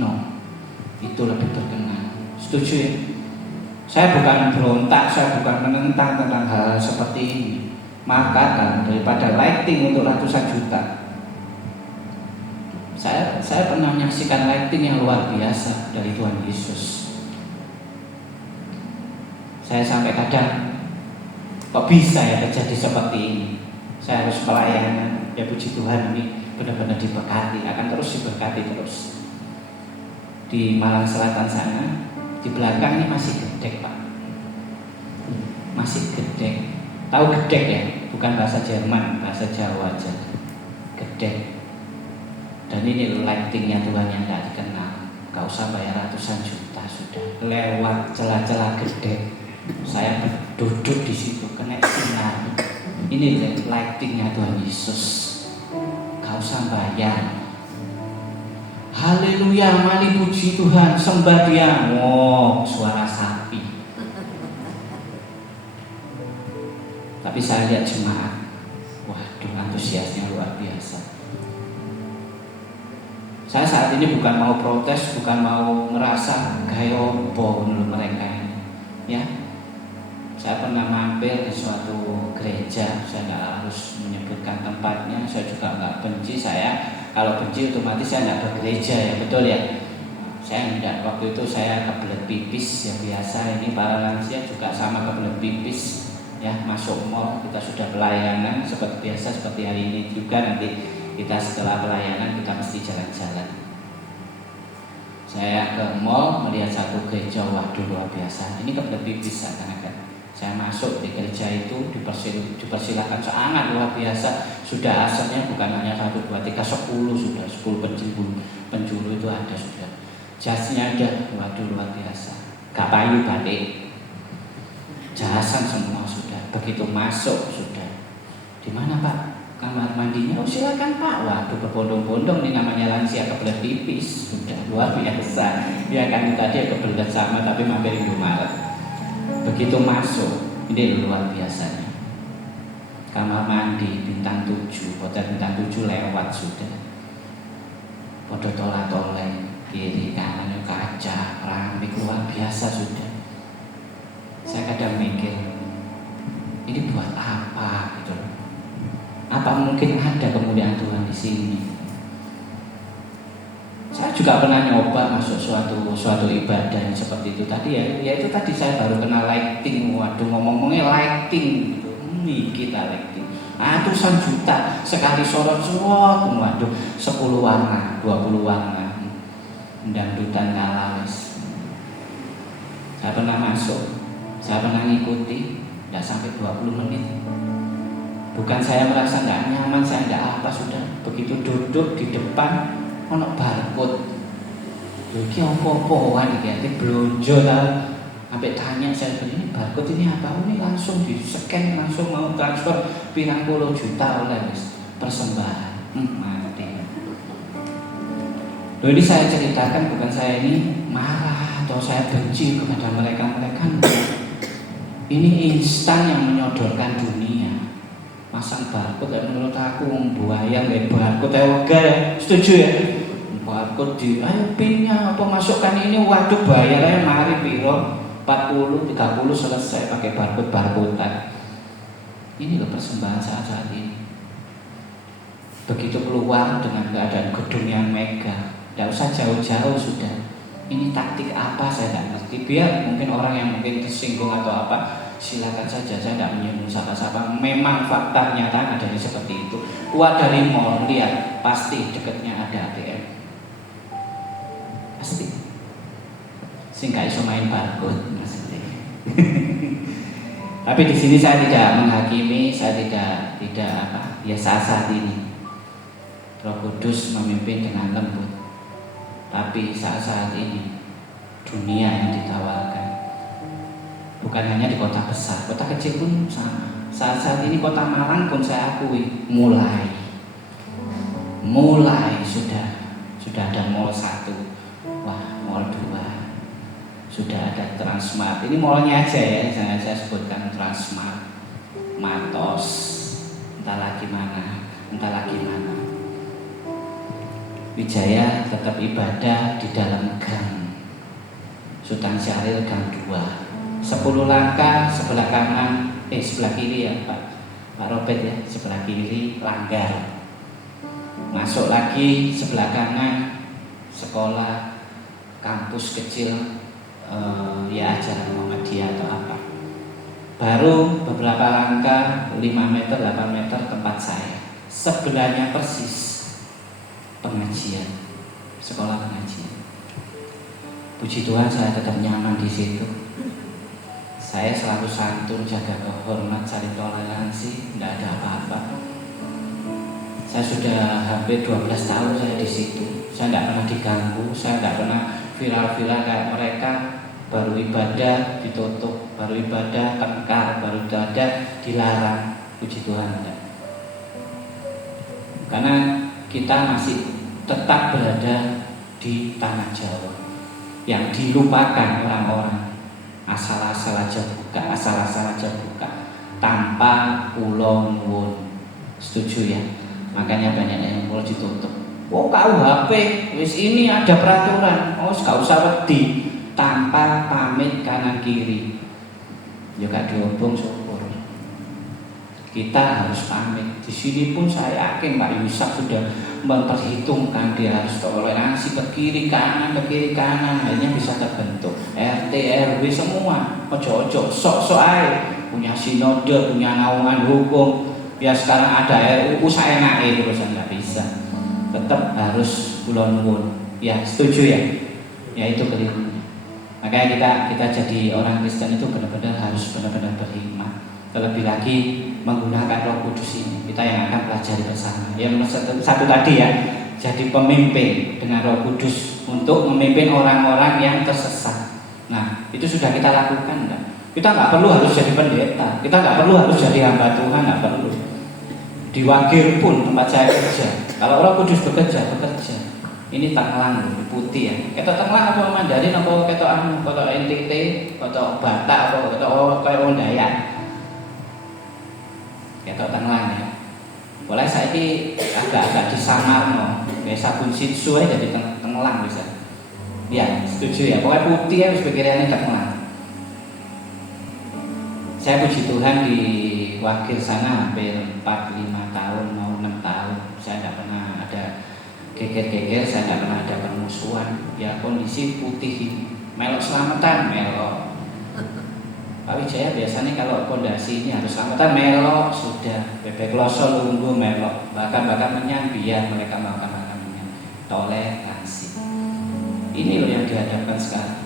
itu lebih berkenan. Setuju ya? Saya bukan berontak, saya bukan menentang tentang hal seperti ini. Maka daripada lighting untuk ratusan juta, saya pernah menyaksikan lighting yang luar biasa dari Tuhan Yesus. Saya sampai kadang, kok bisa ya terjadi seperti ini? Saya harus pelayanan, ya puji Tuhan ini benar-benar diberkati, akan terus diberkati terus. Di Malang Selatan sana, di belakang ini masih gedek Pak, masih gedek. Tahu gedek ya? Bukan bahasa Jerman, bahasa Jawa aja. Gedek. Dan ini lightingnya Tuhan yang tidak dikenal. Gak usah bayar ratusan juta sudah. Lewat celah-celah gedek, saya duduk di situ kena sinar. Ini lightingnya Tuhan Yesus. Gak usah bayar. Haleluya, mari puji Tuhan, sembah Dia. Oh, suara sapi. Tapi saya lihat jemaat, waduh, antusiasnya luar biasa. Saya saat ini bukan mau protes, bukan mau ngerasa gaya opo menurut mereka ini. Ya, saya pernah mampir di suatu gereja, saya nggak harus menyebutkan tempatnya. Saya juga nggak benci. Kalau benci otomatis saya nggak bergereja ya, betul ya. Saya tidak, waktu itu saya kebelet pipis ya, biasa ini para lansia juga sama kebelet pipis ya, masuk mall. Kita sudah pelayanan seperti biasa, seperti hari ini juga. Nanti kita setelah pelayanan kita mesti jalan-jalan. Saya ke mall melihat satu gereja, waduh luar biasa. Ini kebelet pipis seakan-akan. Saya masuk di gereja itu, dipersilakan sangat luar biasa. Sudah asalnya bukan hanya 1, 2, 3, 10 sudah, 10 penjuru itu ada sudah. Jasnya ada, waduh luar biasa. Gak payu batik, jasan semua sudah. Begitu masuk sudah. Di mana Pak? Kamar mandinya? Oh silakan Pak. Waduh berbondong-bondong, ini namanya lansia kebelet pipis. Sudah luar biasa. Ya kan tadi kebelet sama tapi mampir Indomaret. Begitu masuk, ini luar biasanya. Kamar mandi bintang 7, hotel bintang 7 lewat sudah. Podo tolak-tolak, kiri kanan kaca, rambik luar biasa sudah. Saya kadang mikir, ini buat apa gitu? Apa mungkin ada kemuliaan Tuhan di sini? Saya juga pernah nyoba masuk suatu ibadah yang seperti itu tadi ya itu tadi saya baru kenal lighting. Waduh, ngomongnya lighting gitu. Kita lighting ratusan juta sekali sorot-sorot, waduh 10 warna, 20 warna, dangdutan kalawis. Saya pernah masuk, saya pernah ngikuti, tidak sampai 20 menit. Bukan saya merasa tidak nyaman, saya tidak apa sudah. Begitu duduk di depan, ono barcode. Iki apa-apaan iki, blonjo ta. Sampai tanya saya, ini barcode ini apa? Ini langsung di scan, langsung mau transfer pirang puluh juta oleh persembahan. Mati. Loh, ini saya ceritakan bukan saya ini marah atau saya benci kepada mereka. Ini instan yang menyodorkan dunia. Masang barcode ya, menurut aku buaya nggak barcode ya, setuju ya? Barcode di, ayo pinnya apa masukkan ini, waduh bayarnya mari piro 40, 30 selesai pakai barcode-barcodean. Ini loh persembahan saat ini. Begitu keluar dengan keadaan gedung yang mega, tidak usah jauh-jauh sudah. Ini taktik apa saya tidak ngerti. Biar mungkin orang yang mungkin tersinggung atau apa, silakan saja, saya tidak menyinggung siapa-siapa. Memang fakta nyata adanya seperti itu. Keluar dari mall, lihat pasti dekatnya ada ATM, pasti. Sehingga iso main barcode maksudnya. Tapi di sini saya tidak menghakimi, saya tidak apa, ya saat ini Roh Kudus memimpin dengan lembut. Tapi saat ini dunia yang ditawarkan bukan hanya di kota besar, kota kecil pun sama. Saat ini kota Malang pun saya akui mulai sudah ada mall 1, wah mall 2, sudah ada Transmart. Ini mallnya aja ya, jangan saya sebutkan Transmart, Matos, entah lagi mana. Wijaya tetap ibadah di dalam gang Sultan Syahrir gang 2, 10 langkah sebelah kanan, sebelah kiri ya Pak Robert ya, sebelah kiri langgar, masuk lagi sebelah kanan sekolah kampus kecil ya ajaran Muhammadiyah atau apa. Baru beberapa langkah 5 meter 8 meter tempat saya, sebelahnya persis pengajian, sekolah pengajian. Puji Tuhan saya tetap nyaman di situ. Saya selalu santun, jaga kehormat, saling toleransi, tidak ada apa-apa. Saya sudah hampir 12 tahun saya di situ. Saya tidak pernah diganggu, saya tidak pernah viral-viral kayak mereka. Baru ibadah ditutup, baru ibadah tengkar, baru ibadah dilarang. Puji Tuhan enggak. Karena kita masih tetap berada di tanah Jawa yang dilupakan orang-orang. Asal-asal aja buka tanpa kula nuwun. Setuju ya? Makanya banyak yang mulai ditutup. Oh KUHP, wis ini ada peraturan. Oh gak usah wedi, tanpa pamit kanan kiri. Ya gak diobong syukur. Kita harus pamit. Di sini pun saya yakin Pak Yusak sudah memperhitungkan, dia harus toleransi ke kiri kanan, akhirnya bisa terbentuk RT RW semua. Ojo-ojo sok-sok aja punya sinode, punya naungan hukum. Ya sekarang ada RUU saya naik urusan nggak bisa. Tetap harus kula nuwun. Ya setuju ya? Ya itu kelirunya. Makanya kita jadi orang Kristen itu benar-benar harus benar-benar berhikmat. Terlebih lagi menggunakan Roh Kudus ini, kita yang akan pelajari bersama. Yang satu tadi ya, jadi pemimpin dengan Roh Kudus untuk memimpin orang-orang yang tersesat. Nah, itu sudah kita lakukan enggak? Kita nggak perlu harus jadi pendeta, kita nggak perlu harus jadi hamba Tuhan, nggak perlu. Di Wagir pun tempat saya kerja, kalau Roh Kudus bekerja. Ini Tenglang, di putih ya. Ketok Tenglang apa Mandarin apa ketok NTT, ketok Batak apa ketok kayak wong Dayak. Ketok Tenglang ya. Boleh saya ini agak disamarno, kayak sabun Shitsu aja jadi Tenglang bisa. Ya, setuju ya. Pokoknya putih ya harus pikirannya Tenglang. Saya puji Tuhan di Wagir sana hampir 4-5 tahun, mau 6 tahun. Saya tidak pernah ada geger-geger, saya tidak pernah ada permusuhan. Ya kondisi putih ini, melok selamatan, melok. Pak Wijaya biasanya kalau pondasi ini harus selamatan, melok sudah. Bebek loso lunggu melok, bahkan menyang biar mereka makan menyang. Toleransi. Ini loh yang dihadapkan sekarang.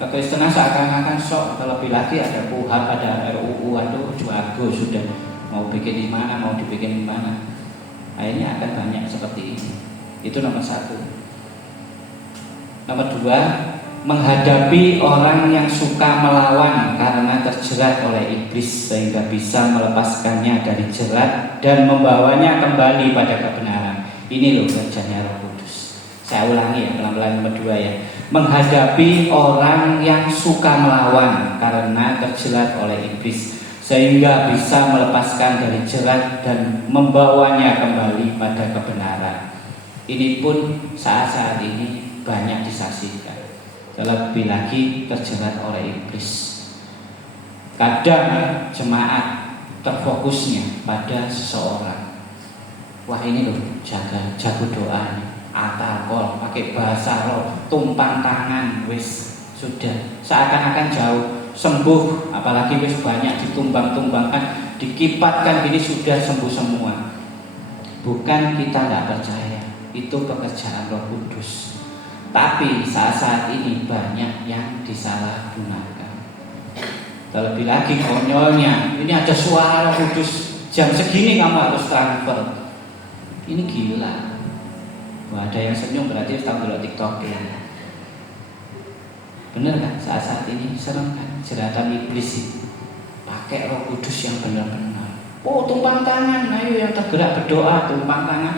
Kekristenan seakan-akan sok, terlebih lagi ada KUHP, ada RUU, aduh jago sudah. Mau bikin di mana, mau dibikin di mana. Akhirnya akan banyak seperti ini. Itu nomor 1. Nomor 2, menghadapi orang yang suka melawan karena terjerat oleh iblis sehingga bisa melepaskannya dari jerat dan membawanya kembali pada kebenaran. Ini loh kerjanya Roh Kudus. Saya ulangi ya, pelan-pelan nomor 2 ya. Menghadapi orang yang suka melawan karena terjerat oleh iblis sehingga bisa melepaskan dari jerat dan membawanya kembali pada kebenaran. Ini pun saat-saat ini banyak disaksikan. Terlebih lagi terjerat oleh iblis. Kadang jemaat terfokusnya pada seseorang. Wah ini loh jago doa nih. atakol, pakai bahasa roh, tumpang tangan, wis sudah seakan-akan jauh sembuh, apalagi wis banyak ditumbang-tumbangkan, dikipatkan gini sudah sembuh semua. Bukan kita nggak percaya, itu pekerjaan Roh Kudus. Tapi saat-saat ini banyak yang disalahgunakan. Terlebih lagi konyolnya, ini ada suara Roh Kudus, jam segini kamu harus transfer. Ini gila. Wah, ada yang senyum berarti tahu dulu TikTok ya. Bener kan? Saat-saat ini serem kan? Jeratan iblis itu pakai Roh Kudus yang benar-benar. Oh, tumpang tangan, ayo yang tergerak berdoa, tumpang tangan,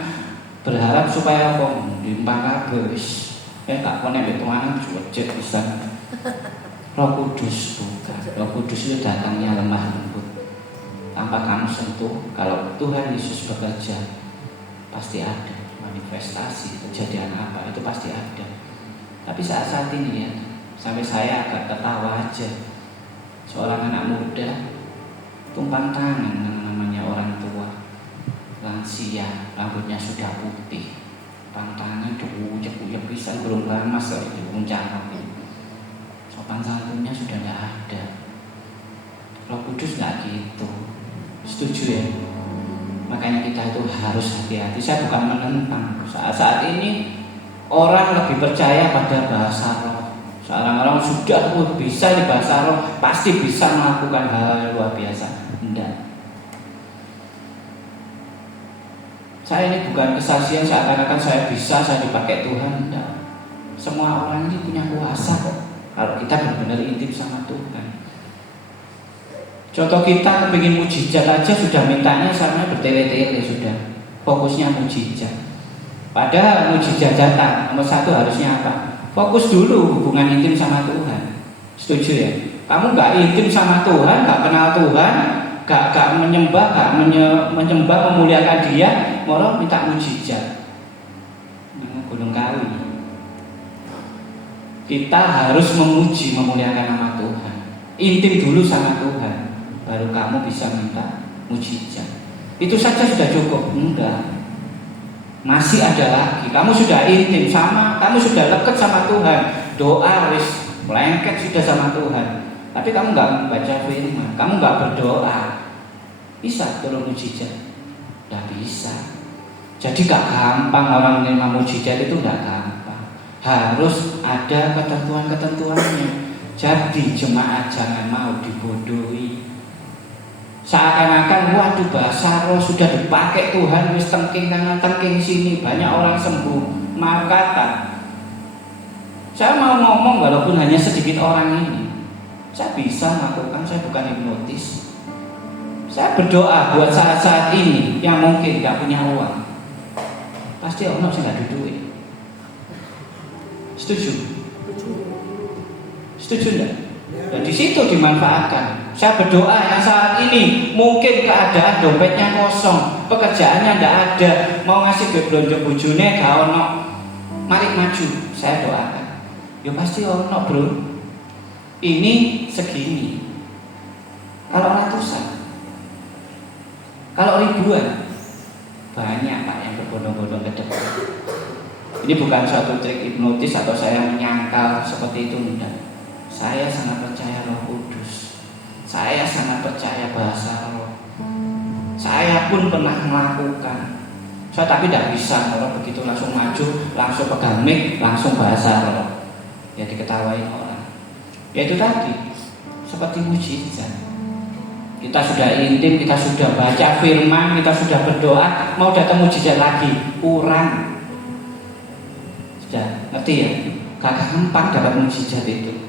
berharap supaya kok dimpang habis. Gak konek betuanan cuajet bisa. Roh Kudus bukan. Roh Kudus itu datangnya lemah lembut, tanpa kamu sentuh. Kalau Tuhan Yesus bekerja, pasti ada manifestasi kejadian apa itu pasti ada. Tapi saat-saat ini ya, sampai saya agak ketawa aja. Seorang anak muda tumpang tangan dengan namanya orang tua, lansia, rambutnya sudah putih, pantangan diujek-ujek pisan belum ramas lagi diuncang. Sopan santunnya sudah tidak ada. Roh Kudus nggak gitu. Setuju ya? Makanya kita itu harus hati-hati. Saya bukan menentang. Saat ini orang lebih percaya pada bahasa roh. Seorang orang sudah bisa di bahasa roh, pasti bisa melakukan hal luar biasa. Tidak. Saya ini bukan kesaksian seakan-akan saya bisa, saya dipakai Tuhan. Tidak. Semua orang ini punya kuasa kok. Kalau kita benar-benar intim sama Tuhan. Contoh kita ingin mujizat aja sudah mintanya sama bertele-tele sudah. Fokusnya mujizat. Padahal mujizat datang, nomor satu harusnya apa? Fokus dulu hubungan intim sama Tuhan. Setuju ya? Kamu gak intim sama Tuhan, gak kenal Tuhan, gak menyembah, memuliakan Dia, malah minta mujizat. Gunung Kawi. Kita harus memuji, memuliakan nama Tuhan. Intim dulu sama Tuhan, baru kamu bisa minta mujizat. Itu saja sudah cukup? Enggak. Masih ada lagi. Kamu sudah intim sama, kamu sudah dekat sama Tuhan. Doa wis melengket sudah sama Tuhan. Tapi kamu nggak membaca firman, kamu nggak berdoa, bisa turun mujizat? Nggak bisa. Jadi gak gampang orang menerima mujizat itu nggak gampang. Harus ada ketentuan-ketentuannya. Jadi jemaat jangan mau dibodohi. Seakan-akan waduh bahasa roh sudah dipakai Tuhan, wis tengking tangan tengking sini, banyak orang sembuh. Maaf kata, saya mau ngomong walaupun hanya sedikit orang ini, saya bisa melakukan, saya bukan hipnotis. Saya berdoa buat saat-saat ini yang mungkin gak punya uang, pasti Allah sudah duit. Setuju? Setuju enggak? Dan di situ dimanfaatkan. Saya berdoa yang saat ini mungkin keadaan dompetnya kosong, pekerjaannya enggak ada, mau ngasih duit belanja bojone gak ono. Mari maju, saya doakan. Ya pasti ono, Bro. Ini segini. Kalau ratusan, kalau ribuan, banyak Pak yang berbondong-bondong ke depan. Ini bukan suatu trik hipnotis atau saya menyangkal seperti itu, enggak. Saya sangat percaya Roh Kudus. Saya sangat percaya bahasa roh. Saya pun pernah melakukan. Saya tapi tidak bisa kalau begitu langsung maju, langsung pegang mic, langsung bahasa roh. Ya diketawain orang. Ya itu tadi, seperti mujizat. Kita sudah intim, kita sudah baca firman, kita sudah berdoa, mau datang mujizat lagi, kurang. Sudah, ngerti ya? Gak gampang dapat mujizat itu.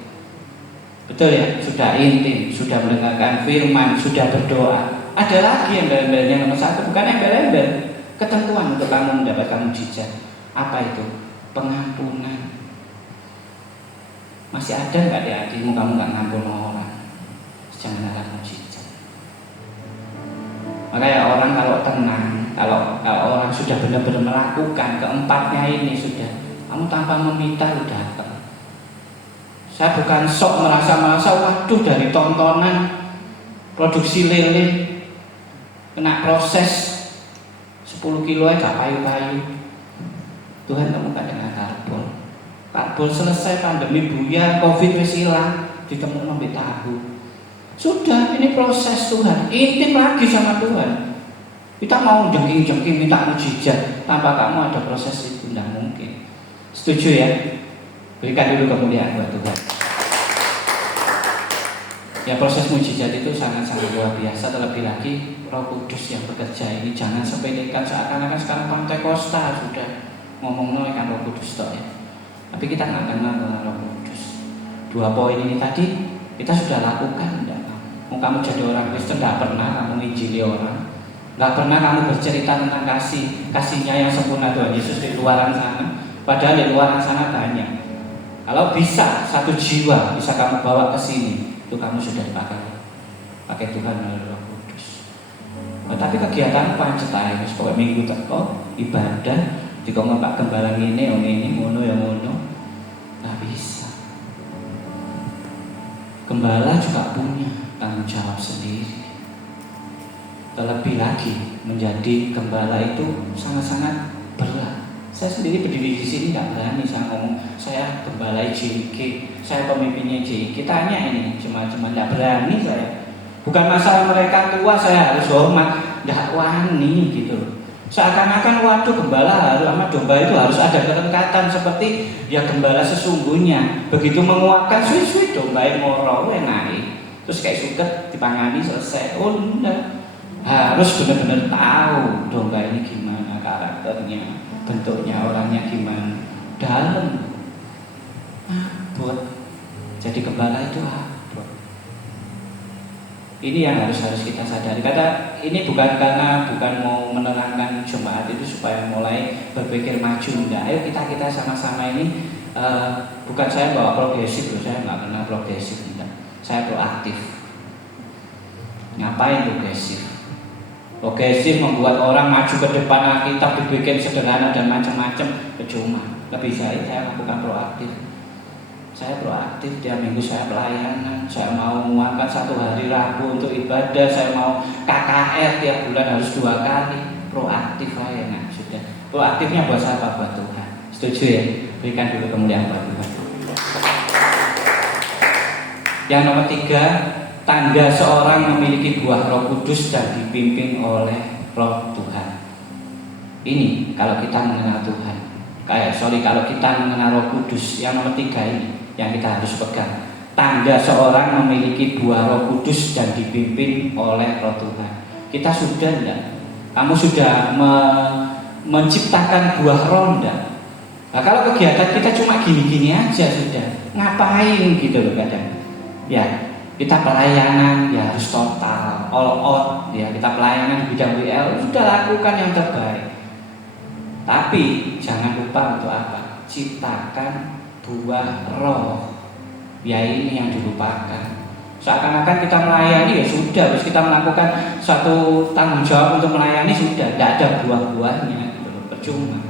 Betul ya? Sudah intim, sudah mendengarkan firman, sudah berdoa. Ada lagi embel-embel yang nomor satu, bukan embel-embel, ketentuan untuk kamu mendapatkan mujizat. Apa itu? Pengampunan. Masih ada nggak di hatimu kamu nggak ngampun orang? Jangan harap mujizat. Makanya orang kalau tenang, kalau orang sudah benar-benar melakukan keempatnya ini sudah, kamu tanpa meminta udah datang. Saya bukan sok merasa waduh dari tontonan produksi lele kena proses 10 kilo gak payu-payu. Tuhan temukan dengan karbon. Karbon selesai pandemi buya, Covid wis hilang, ditemukan sampai tahu. Sudah, ini proses Tuhan. Intim lagi sama Tuhan. Kita mau jengking-jengking minta mujizat tanpa kamu ada proses itu, tidak mungkin. Setuju ya? Berikan dulu kemuliaan buat Tuhan. Ya, proses mujizat itu sangat-sangat luar biasa. Terlebih lagi Roh Kudus yang bekerja ini jangan sepelekan seakan-akan sekarang Pantekosta sudah ngomong kan Roh Kudus toh ya. Tapi kita nggak kenal dengan Roh Kudus. 2 poin ini tadi kita sudah lakukan enggak? Mau kamu jadi orang Kristen nggak pernah kamu nginjili orang, nggak pernah kamu bercerita tentang kasihnya yang sempurna Tuhan Yesus di luaran sana. Padahal di luaran sana banyak. Kalau bisa 1 jiwa bisa kamu bawa ke sini, itu kamu sudah pakai Tuhan melalui Roh Kudus. Tapi kegiatan pancetai wis pokoke minggu teko ibadah dikongkon Pak Gembala ngene ngono ya ngono. Enggak bisa. Gembala juga punya tanggung jawab sendiri. Terlebih lagi menjadi gembala itu sangat-sangat berat. Saya sendiri berdiri di sini nggak berani saya ngomong saya gembalai JIK, saya pemimpinnya JIK. Tanya ini cuma nggak berani saya. Bukan masalah mereka tua saya harus hormat, nggak wani gitu. Seakan-akan waduh gembala harus sama domba itu harus ada kedekatan seperti ya gembala sesungguhnya. Begitu menguatkan suwi-suwi domba moro naik. Terus kayak suket dipangani selesai. Oh enggak. Harus benar-benar tahu domba ini gimana karakternya, bentuknya, orangnya gimana, dalam abot. Jadi gembala itu abot. Ini yang harus kita sadari. Kata ini bukan mau menerangkan jemaat itu supaya mulai berpikir maju, enggak. Ayo kita sama-sama ini bukan saya bawa progresif loh, saya nggak kenal progresif, enggak. Saya proaktif. Ngapain progresif? Progresif membuat orang maju ke depan, Alkitab dibikin sederhana dan macam-macam, percuma. Lebih saya lakukan proaktif. Saya proaktif, tiap minggu saya pelayanan. Saya mau mengangkat 1 hari Rabu untuk ibadah. Saya mau KKR tiap bulan harus 2 kali. Proaktif layanan sudah. Proaktifnya buat siapa? Buat Tuhan. Setuju ya? Berikan dulu kemuliaan buat Tuhan. Yang nomor 3, tanda seorang memiliki buah Roh Kudus dan dipimpin oleh Roh Tuhan. Ini kalau kita mengenal Tuhan. Kalau kita mengenal Roh Kudus, yang nomor 3 ini yang kita harus pegang. Tanda seorang memiliki buah Roh Kudus dan dipimpin oleh Roh Tuhan. Kita sudah enggak? Kamu sudah menciptakan buah roh enggak? Nah, kalau kegiatan kita cuma gini-gini aja sudah. Ngapain gitu loh kadang. Ya, kita pelayanan ya harus total, all out ya. Kita pelayanan di bidang WL sudah lakukan yang terbaik. Tapi jangan lupa untuk apa? Ciptakan buah roh. Ya ini yang dilupakan. Seakan-akan kita melayani ya sudah, terus kita melakukan suatu tanggung jawab untuk melayani sudah, tidak ada buah-buahnya, percuma.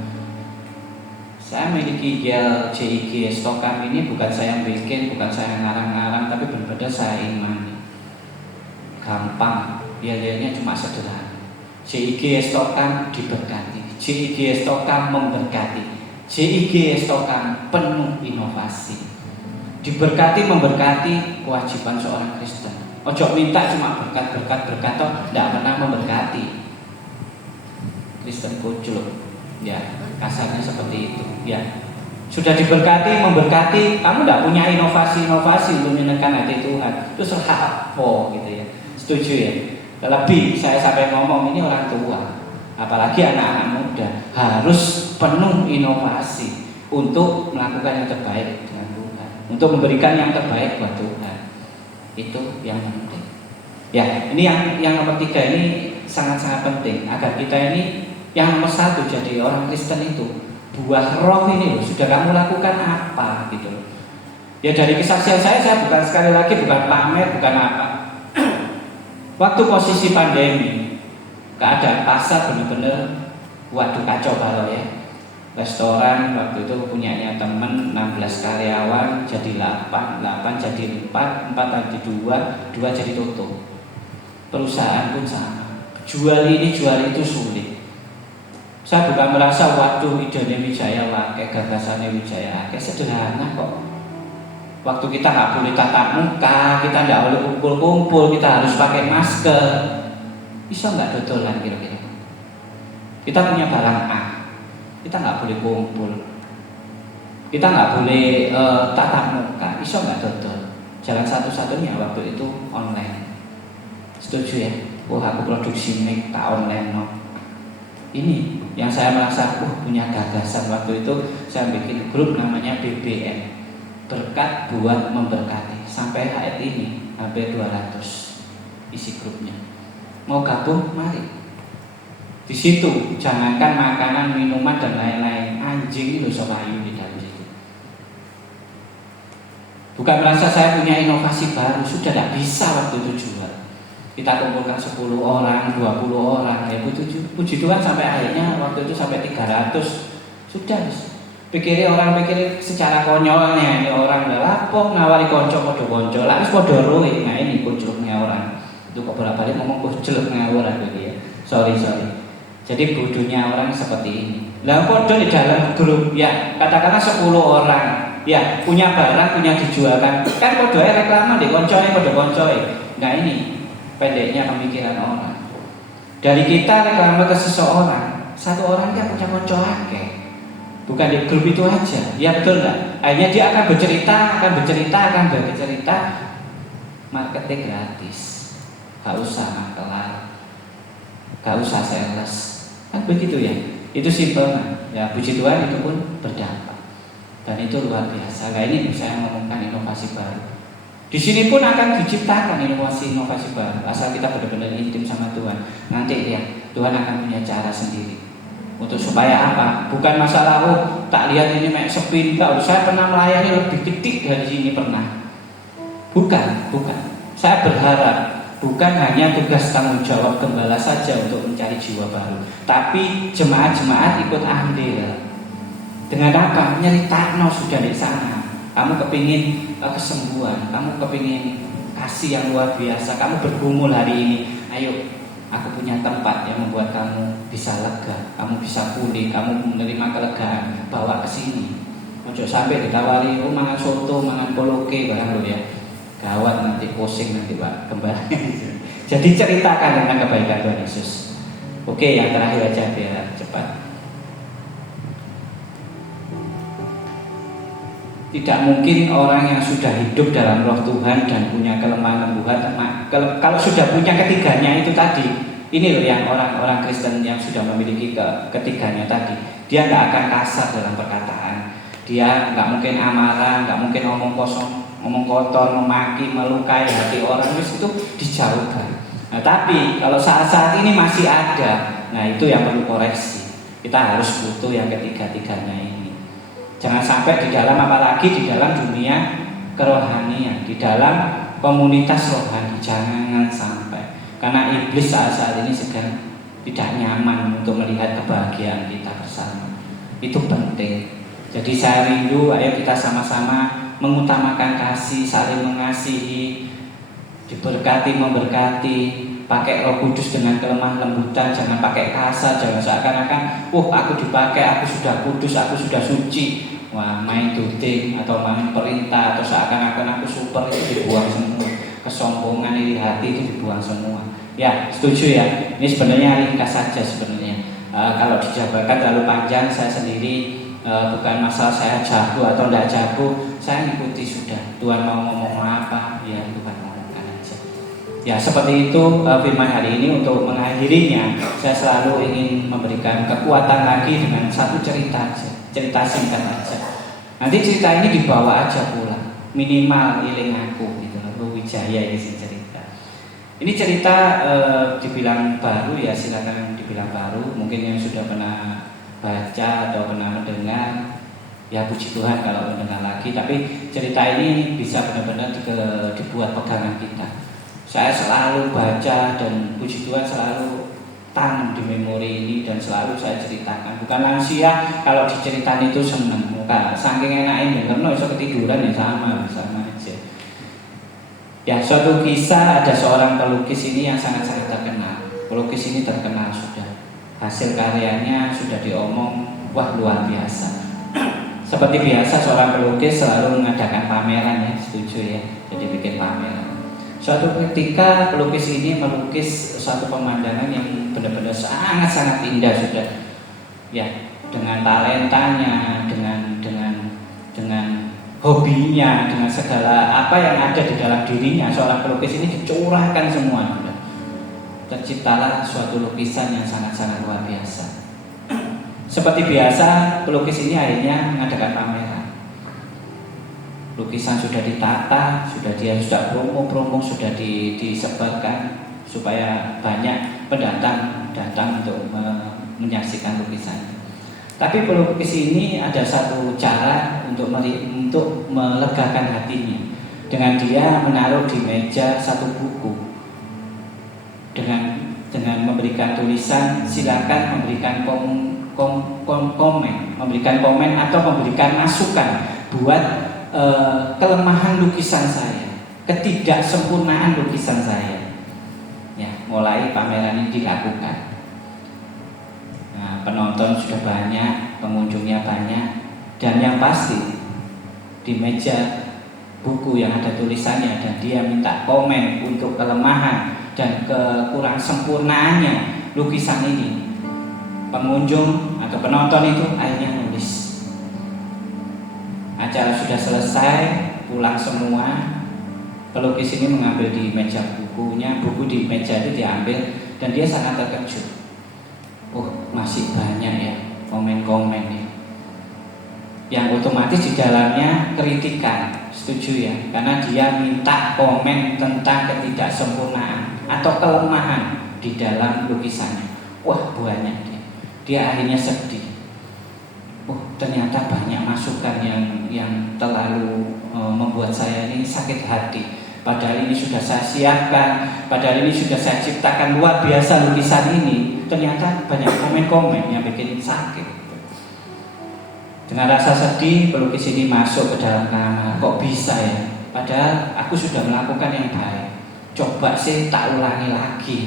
Saya memiliki gel JIG Stokam ini bukan saya yang bikin, bukan saya yang ngarang-ngarang, tapi benar-benar saya imani. Gampang, biayanya cuma sederhana. JIG Stokam diberkati, JIG Stokam memberkati, JIG Stokam penuh inovasi. Diberkati memberkati kewajiban seorang Kristen. Ojo minta cuma berkat toh tidak pernah memberkati. Kristen kucul, ya kasarnya seperti itu. Ya sudah diberkati memberkati, kamu tidak punya inovasi untuk menyenangkan hati Tuhan. Itu serah apa gitu ya. Setuju ya. Terlebih saya sampai ngomong ini orang tua, apalagi anak-anak muda harus penuh inovasi untuk melakukan yang terbaik dengan Tuhan, untuk memberikan yang terbaik buat Tuhan. Itu yang penting. Ya, ini yang nomor 3 ini sangat-sangat penting agar kita ini yang nomor 1 jadi orang Kristen itu buah roh ini sudah kamu lakukan apa gitu. Ya dari kesaksian saya bukan sekali lagi bukan pamer, bukan apa. Waktu posisi pandemi, keadaan pasar benar-benar waduh kacau balau ya. Restoran waktu itu punyanya temen 16 karyawan jadi 8 jadi 4 jadi 2 jadi tutup. Perusahaan pun sama, jual ini jual itu sulit. Saya bukan merasa waduh idenya Wijaya wakil, gagasannya Wijaya wakil, sederhana kok. Waktu kita nggak boleh tatap muka, kita nggak boleh kumpul-kumpul, kita harus pakai masker. Bisa nggak dodolan kira-kira? Kita punya barang A, kita nggak boleh kumpul, kita nggak boleh tatap muka, bisa nggak dodol? Jalan satu-satunya waktu itu online. Setuju ya? Wah aku produksi mic tak online no. Ini yang saya merasa punya gagasan waktu itu. Saya bikin grup namanya BBM, berkat buat memberkati. Sampai hari ini hampir 200 isi grupnya. Mau gabung? Mari. Di situ jangankan makanan, minuman dan lain-lain, anjing itu selayu di dalam situ. Bukan merasa saya punya inovasi baru, sudah tidak bisa waktu itu jual. Kita kumpulkan 10 orang, 20 orang, ya puji Tuhan sampai akhirnya waktu itu sampai 300. Sudah, orang pikir secara konyolnya ini orang lapok nawari konco lah, podo roe. Nah ini kucurnya orang. Itu kok bolak-balik ngomong kucur ngawur gitu ya. Sorry. Jadi bodohnya orang seperti ini. Lah podo di dalam grup ya, katakanlah 10 orang, ya punya barang, punya dijualkan. Kan podoe reklame di koncoe podo-koncoe. Nah ini pendeknya pemikiran orang. Dari kita reklame ke seseorang, satu orang dia punya konco akeh. Bukan di grup itu aja. Ya betul enggak? Akhirnya dia akan bercerita, akan bercerita. Marketing gratis. Gak usah makelar, gak usah sales. Kan begitu ya. Itu simpelnya. Ya puji Tuhan itu pun berdampak. Dan itu luar biasa. Nah ini saya ngomongkan inovasi baru. Di sini pun akan diciptakan inovasi baru. Asal kita benar-benar intim sama Tuhan. Nanti ya Tuhan akan punya cara sendiri. Untuk supaya apa? Bukan masalah tak lihat ini mek sepi. Saya pernah melayani lebih titik dari sini pernah. Bukan. Saya berharap bukan hanya tugas tanggung jawab gembala saja untuk mencari jiwa baru, tapi jemaat-jemaat ikut andil. Dengan apa? Nyeritakno sudah di sana. Kamu kepingin kesembuhan, kamu kepingin kasih yang luar biasa, kamu bergumul hari ini. Ayo, aku punya tempat yang membuat kamu bisa lega, kamu bisa pulih, kamu menerima kelegaan. Bawa ke sini. Ojo sampai ditawari, mangan soto, mangan koloke, barang lo ya. Gawat nanti pusing nanti Pak kembali. Jadi ceritakan tentang kebaikan Tuhan Yesus. Oke, yang terakhir aja biar cepat. Tidak mungkin orang yang sudah hidup dalam roh Tuhan dan punya kelemahan lembutan, kalau sudah punya ketiganya itu tadi, ini loh yang orang-orang Kristen yang sudah memiliki ketiganya tadi, dia nggak akan kasar dalam perkataan, dia nggak mungkin amarah, nggak mungkin omong kosong, omong kotor, memaki, melukai hati orang, itu dijauhkan. Nah, tapi kalau saat-saat ini masih ada, nah itu yang perlu koreksi. Kita harus butuh yang ketiga-tiganya ini. Jangan sampai di dalam, apalagi di dalam dunia kerohanian, di dalam komunitas rohani, jangan sampai. Karena iblis saat-saat ini sedang tidak nyaman untuk melihat kebahagiaan kita bersama. Itu penting. Jadi saya rindu, ayo kita sama-sama mengutamakan kasih, saling mengasihi, diberkati, memberkati, pakai Roh Kudus dengan kelemah lembutan, jangan pakai kasar, jangan seakan-akan, aku dipakai, aku sudah kudus, aku sudah suci. Wah, main duding atau main perintah atau seakan-akan aku super itu dibuang semua. Kesombongan iri hati itu dibuang semua. Ya, setuju ya. Ini sebenarnya ringkas saja sebenarnya. Kalau dijabarkan terlalu panjang, saya sendiri bukan masalah saya jago atau tidak jago, saya ikuti sudah. Tuhan mau ngomong apa, ya Tuhan ngomongkan aja. Ya seperti itu firman hari ini. Untuk mengakhirinya, saya selalu ingin memberikan kekuatan lagi dengan satu cerita aja. Cerita singkat aja. Nanti cerita ini dibawa aja pulang. Minimal iling aku gitu. Wijaya ini cerita. Ini cerita dibilang baru ya, silakan dibilang baru. Mungkin yang sudah pernah baca atau pernah mendengar, ya puji Tuhan kalau mendengar lagi. Tapi cerita ini bisa benar-benar dibuat pegangan kita. Saya selalu baca dan puji Tuhan selalu tanam di memori ini dan selalu saya ceritakan. Bukan lansia kalau diceritain itu seneng, bukan. Saking enaknya karena bisa ketiduran ya sama aja. Ya suatu kisah, ada seorang pelukis ini yang sangat-sangat terkenal. Pelukis ini terkenal sudah hasil karyanya sudah diomong, wah luar biasa. Seperti biasa seorang pelukis selalu mengadakan pameran ya, setuju ya. Jadi bikin pameran. Suatu ketika pelukis ini melukis suatu pemandangan yang benar-benar sangat-sangat indah sudah. Ya, dengan talentanya, dengan hobinya, dengan segala apa yang ada di dalam dirinya, seorang pelukis ini dicurahkan semua. Terciptalah suatu lukisan yang sangat-sangat luar biasa. Seperti biasa, pelukis ini akhirnya mengadakan pameran. Lukisan sudah ditata, sudah promo sudah disebarkan supaya banyak pendatang datang untuk menyaksikan lukisan. Tapi pelukis ini ada satu cara untuk melegakan hatinya, dengan dia menaruh di meja satu buku dengan memberikan tulisan, silakan memberikan memberikan komen atau memberikan masukan buat kelemahan lukisan saya, ketidaksempurnaan lukisan saya. Ya, mulai pameran ini dilakukan. Nah, penonton sudah banyak, pengunjungnya banyak, dan yang pasti di meja buku yang ada tulisannya dan dia minta komen untuk kelemahan dan kekurang sempurnaannya lukisan ini. Pengunjung atau penonton itu akhirnya nulis. Acara sudah selesai, pulang semua. Pelukis ini mengambil di meja bukunya, buku di meja itu diambil dan dia sangat terkejut. Oh, masih banyak ya komen-komen ya. Yang otomatis di dalamnya kritikan, setuju ya? Karena dia minta komen tentang ketidaksempurnaan atau kelemahan di dalam lukisannya. Wah, banyak. Dia akhirnya sedih. Oh, ternyata banyak masukan yang terlalu membuat saya ini sakit hati. Padahal ini sudah saya siapkan, padahal ini sudah saya ciptakan luar biasa lukisan ini. Ternyata banyak komen-komen yang bikin sakit. Dengan rasa sedih, pelukis ini masuk ke dalam kamar. Kok bisa ya? Padahal aku sudah melakukan yang baik. Coba sih tak ulangi lagi.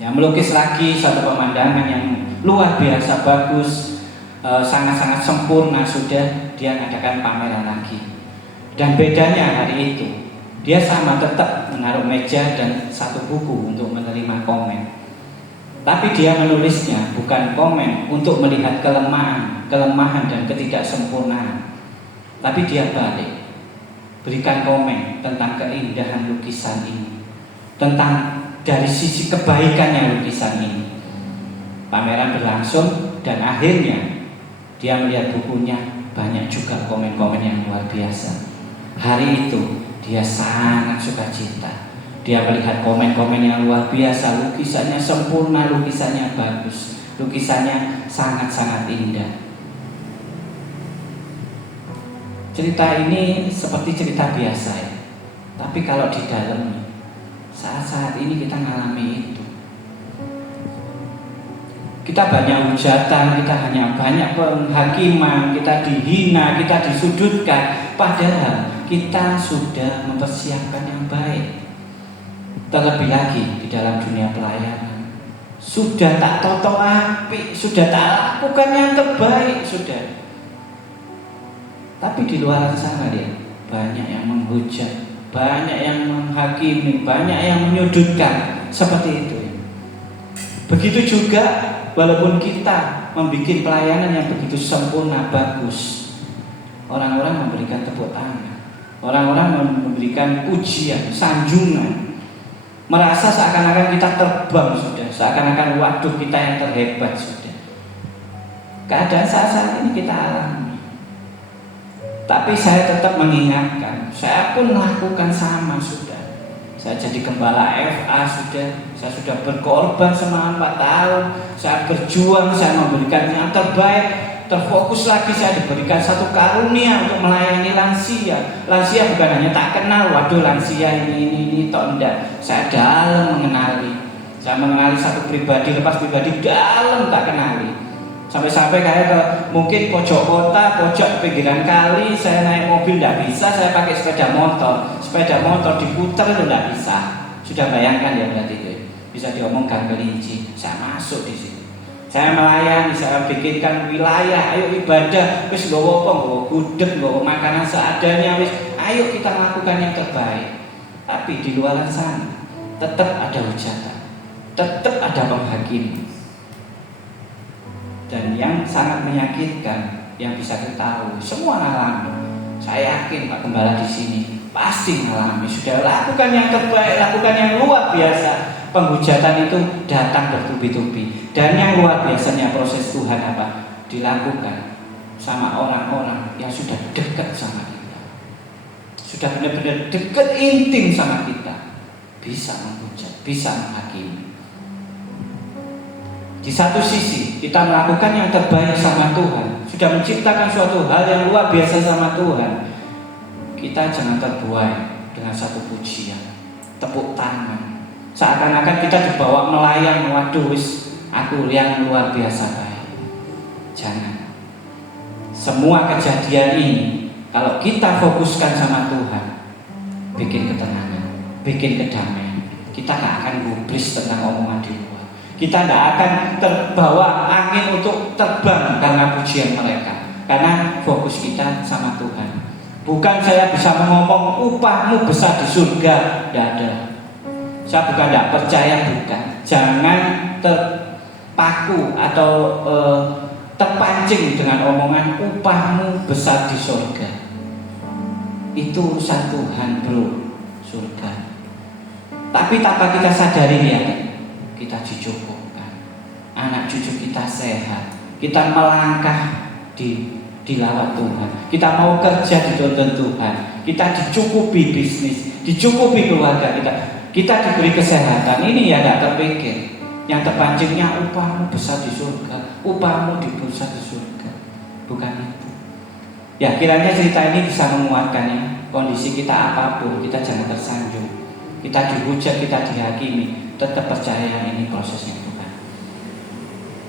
Ya, melukis lagi suatu pemandangan yang luar biasa bagus, sangat-sangat sempurna sudah dia mengadakan pameran lagi. Dan bedanya hari itu, dia sama tetap menaruh meja dan satu buku untuk menerima komen. Tapi dia menulisnya bukan komen untuk melihat kelemahan dan ketidaksempurnaan. Tapi dia balik, berikan komen tentang keindahan lukisan ini, tentang dari sisi kebaikannya lukisan ini. Pameran berlangsung dan akhirnya dia melihat bukunya, banyak juga komen-komen yang luar biasa. Hari itu dia sangat sukacita. Dia melihat komen-komen yang luar biasa, lukisannya sempurna, lukisannya bagus, lukisannya sangat-sangat indah. Cerita ini seperti cerita biasa ya. Tapi kalau di dalamnya, saat-saat ini kita mengalami itu. Kita banyak hujatan, kita hanya banyak penghakiman, kita dihina, kita disudutkan. Padahal kita sudah mempersiapkan yang baik. Terlebih lagi di dalam dunia pelayanan, sudah tak toto api, sudah tak lakukan yang terbaik, sudah. Tapi di luar sana dia banyak yang menghujat, banyak yang menghakimi, banyak yang menyudutkan, seperti itu. Begitu juga walaupun kita membuat pelayanan yang begitu sempurna, bagus, orang-orang memberikan tepuk tangan, orang-orang memberikan pujian, sanjungan, merasa seakan-akan kita terbang sudah, seakan-akan waduh kita yang terhebat sudah. Keadaan saat ini kita alami. Tapi saya tetap mengingatkan, saya pun melakukan sama sudah. Saya jadi gembala FA sudah, saya sudah berkorban selama 4 tahun, saya berjuang, saya memberikan yang terbaik, terfokus lagi, saya diberikan satu karunia untuk melayani lansia. Lansia bukan hanya tak kenal, waduh lansia ini tok enggak. Saya dalam mengenali, saya mengenali satu pribadi, lepas pribadi dalam tak kenali. Sampai-sampai kayak ke mungkin pojok kota, pojok pinggiran kali, saya naik mobil tidak bisa, saya pakai sepeda motor diputar itu tidak bisa. Sudah bayangkan ya berarti itu. bisa diomongkan kelinci, saya masuk di situ. Saya melayani, saya bikinkan wilayah, ayo ibadah, wis nggawa apa, nggawa gudeg, nggawa makanan seadanya, wis ayo kita lakukan yang terbaik. Tapi di luar sana tetap ada hujatan, tetap ada penghakimi. Dan yang sangat menyakitkan, yang bisa kita tahu, semua alami. Saya yakin Pak Gembala di sini pasti mengalami. Sudah lakukan yang terbaik, lakukan yang luar biasa. Penghujatan itu datang bertubi-tubi. Dan yang luar biasanya proses Tuhan apa? Dilakukan sama orang-orang yang sudah dekat sama kita, sudah benar-benar dekat intim sama kita, bisa menghujat, bisa menghakimi. Di satu sisi kita melakukan yang terbaik sama Tuhan, sudah menciptakan suatu hal yang luar biasa sama Tuhan. Kita jangan terbuai dengan satu pujian, tepuk tangan, seakan-akan kita dibawa melayang, waduh wis aku yang luar biasa baik. Jangan. Semua kejadian ini kalau kita fokuskan sama Tuhan, bikin ketenangan, bikin kedamaian. Kita gak akan gubris tentang omongan di luar. Kita gak akan terbawa angin untuk terbang karena pujian mereka, karena fokus kita sama Tuhan. Bukan saya bisa ngomong upahmu besar di surga, tidak ada. Saya bukan tidak percaya, bukan. Jangan terpaku atau terpancing dengan omongan upahmu besar di surga. Itu urusan Tuhan, bro, surga. Tapi tanpa kita sadari ya, kita dicukupkan. Anak cucu kita sehat. Kita melangkah di lawat Tuhan. Kita mau kerja dituntun Tuhan. Kita dicukupi bisnis, dicukupi keluarga kita. Kita diberi kesehatan. Ini ya tidak terpikir. Yang terpancingnya upahmu besar di surga, upahmu di besar di surga. Bukan itu. Ya kiranya cerita ini bisa menguatkan ya. Kondisi kita apapun, kita jangan tersanjung. Kita dihujat, kita dihakimi, tetap percaya ini prosesnya Tuhan.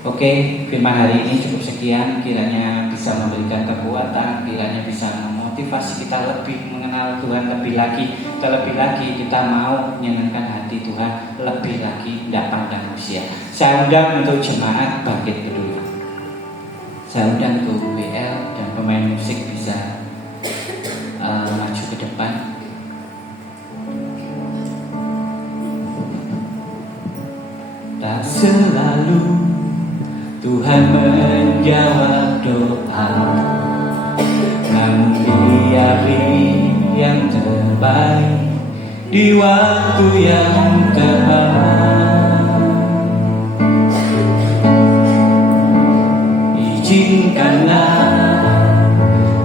Oke, firman hari ini cukup sekian. Kiranya bisa memberikan kekuatan, kiranya bisa memotivasi kita lebih mengenal Tuhan lebih lagi. Terlebih lagi kita mau menyenangkan hati Tuhan lebih lagi, tidak pandang usia. Saya undang untuk jemaat bangkit berdua. Saya undang untuk WL dan pemain musik bisa maju ke depan. Tak selalu Tuhan menjawab doa, namun Dia beri yang terbaik di waktu yang tepat. Izinkanlah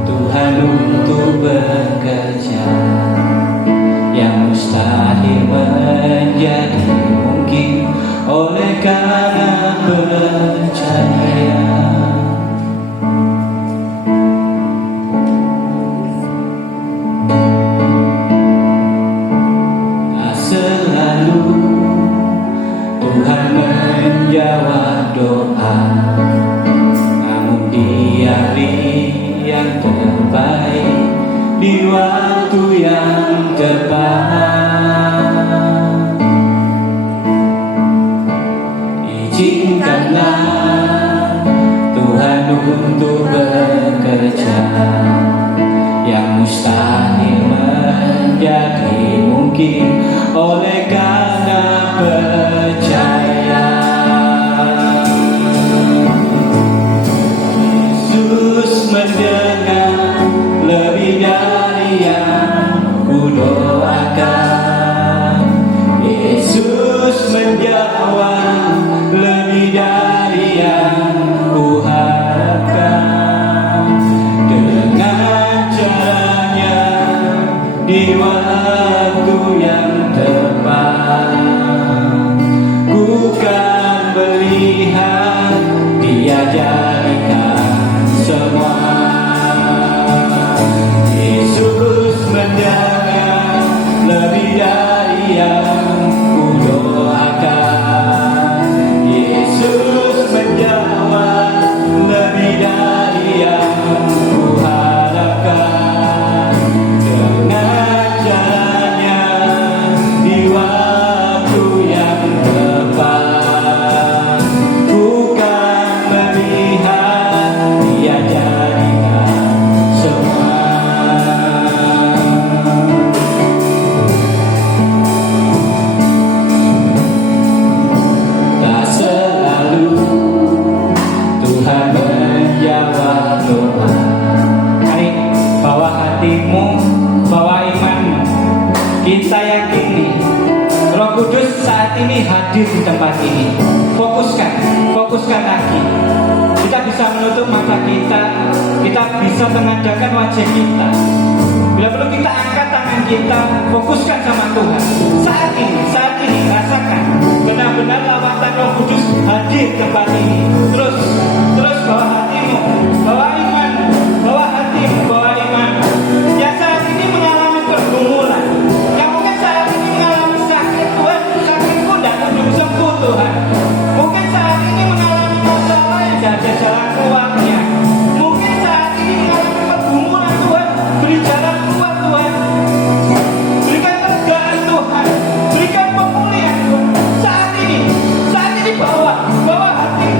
Tuhan untuk bekerja, yang mustahil menjadi mungkin oleh karena percaya. Tak selalu Tuhan menjawab doa, namun Dia beri yang terbaik di waktu yang tepat. Izinkanlah Tuhan untuk bekerja, yang mustahil menjadi mungkin oleh karena percaya. Yesus mendengar lebih dari yang ku doakan. Yesus menjawab lebih dari yang ku harapkan. Dengan hadir di tempat ini. Fokuskan lagi. Kita bisa menutup mata kita bisa mengadahkan wajah kita. Bila perlu kita angkat tangan kita, fokuskan sama Tuhan. Saat ini rasakan benar-benar lawatan Roh Kudus hadir di tempat ini. Terus bawa hatimu, bawa iman, bawa hatimu, bawa iman. Yang saat ini mengalami pergumulan, yang mungkin saat ini mengalami sakit, Tuhan, sakitku tidak kunjung sembuh, Tuhan. Mungkin saat ini mengalami masalah yang tidak ada jalan keluarnya. Mungkin saat ini mengalami pergumulan, Tuhan. Beri jalan keluar, Tuhan. Berikan kerjaan, Tuhan. Berikan pemulihan, Tuhan. Saat ini bawa hatimu.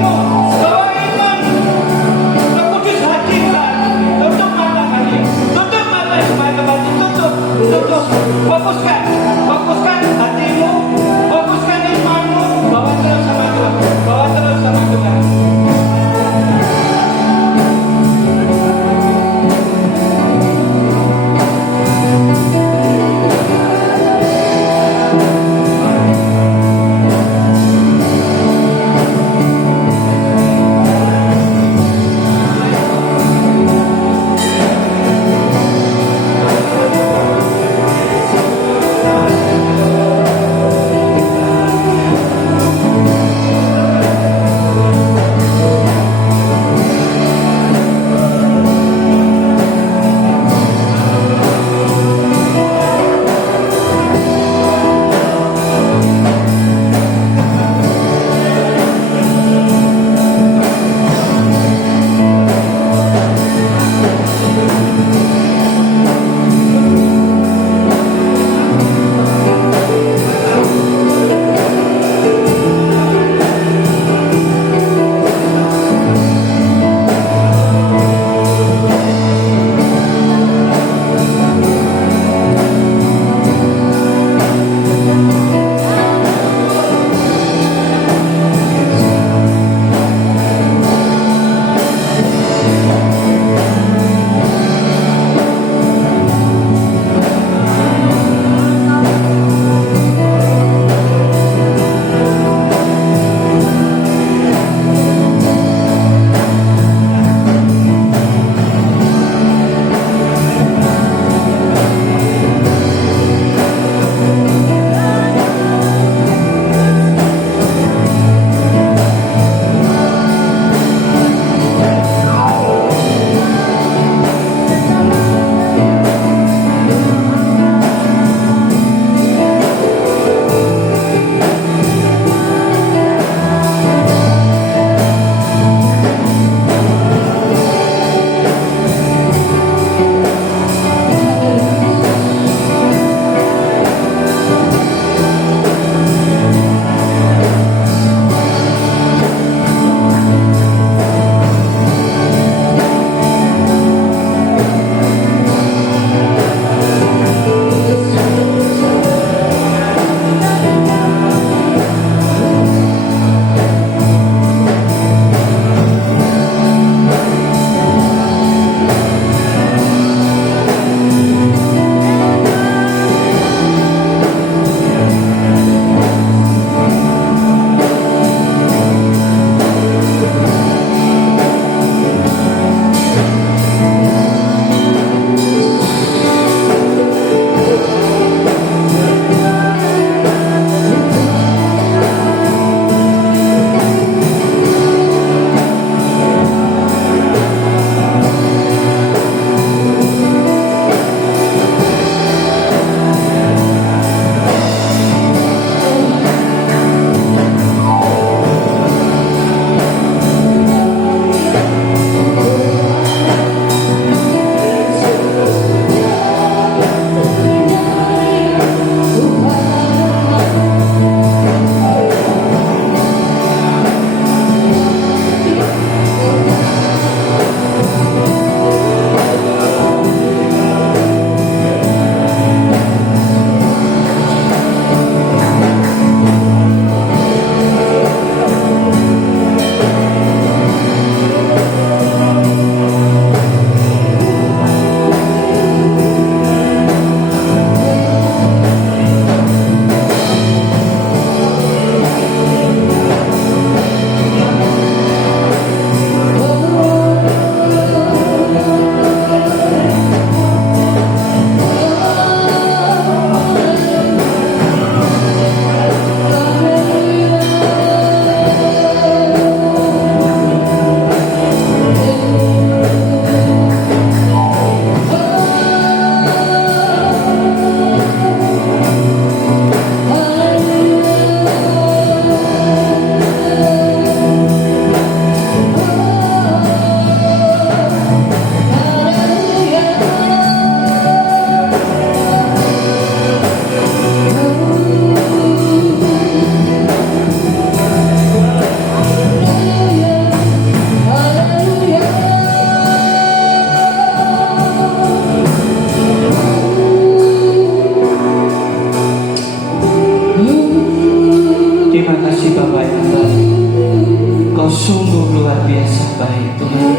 Engkau sungguh luar biasa baik Tuhan.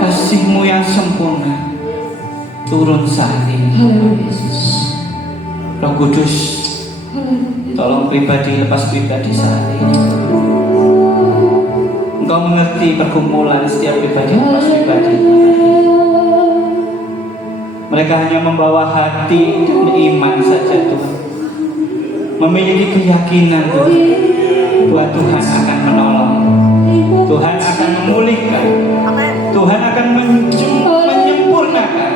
Kasih-Mu yang sempurna turun saat ini. Haleluya Yesus. Roh Kudus, tolong pribadi lepas pribadi saat ini. Engkau mengerti pergumulan setiap pribadi lepas pribadi. Mereka hanya membawa hati dan iman saja Tuhan, memiliki keyakinan Tuhan, bahwa Tuhan akan menolong, Tuhan akan memulihkan, Tuhan akan menyempurnakan,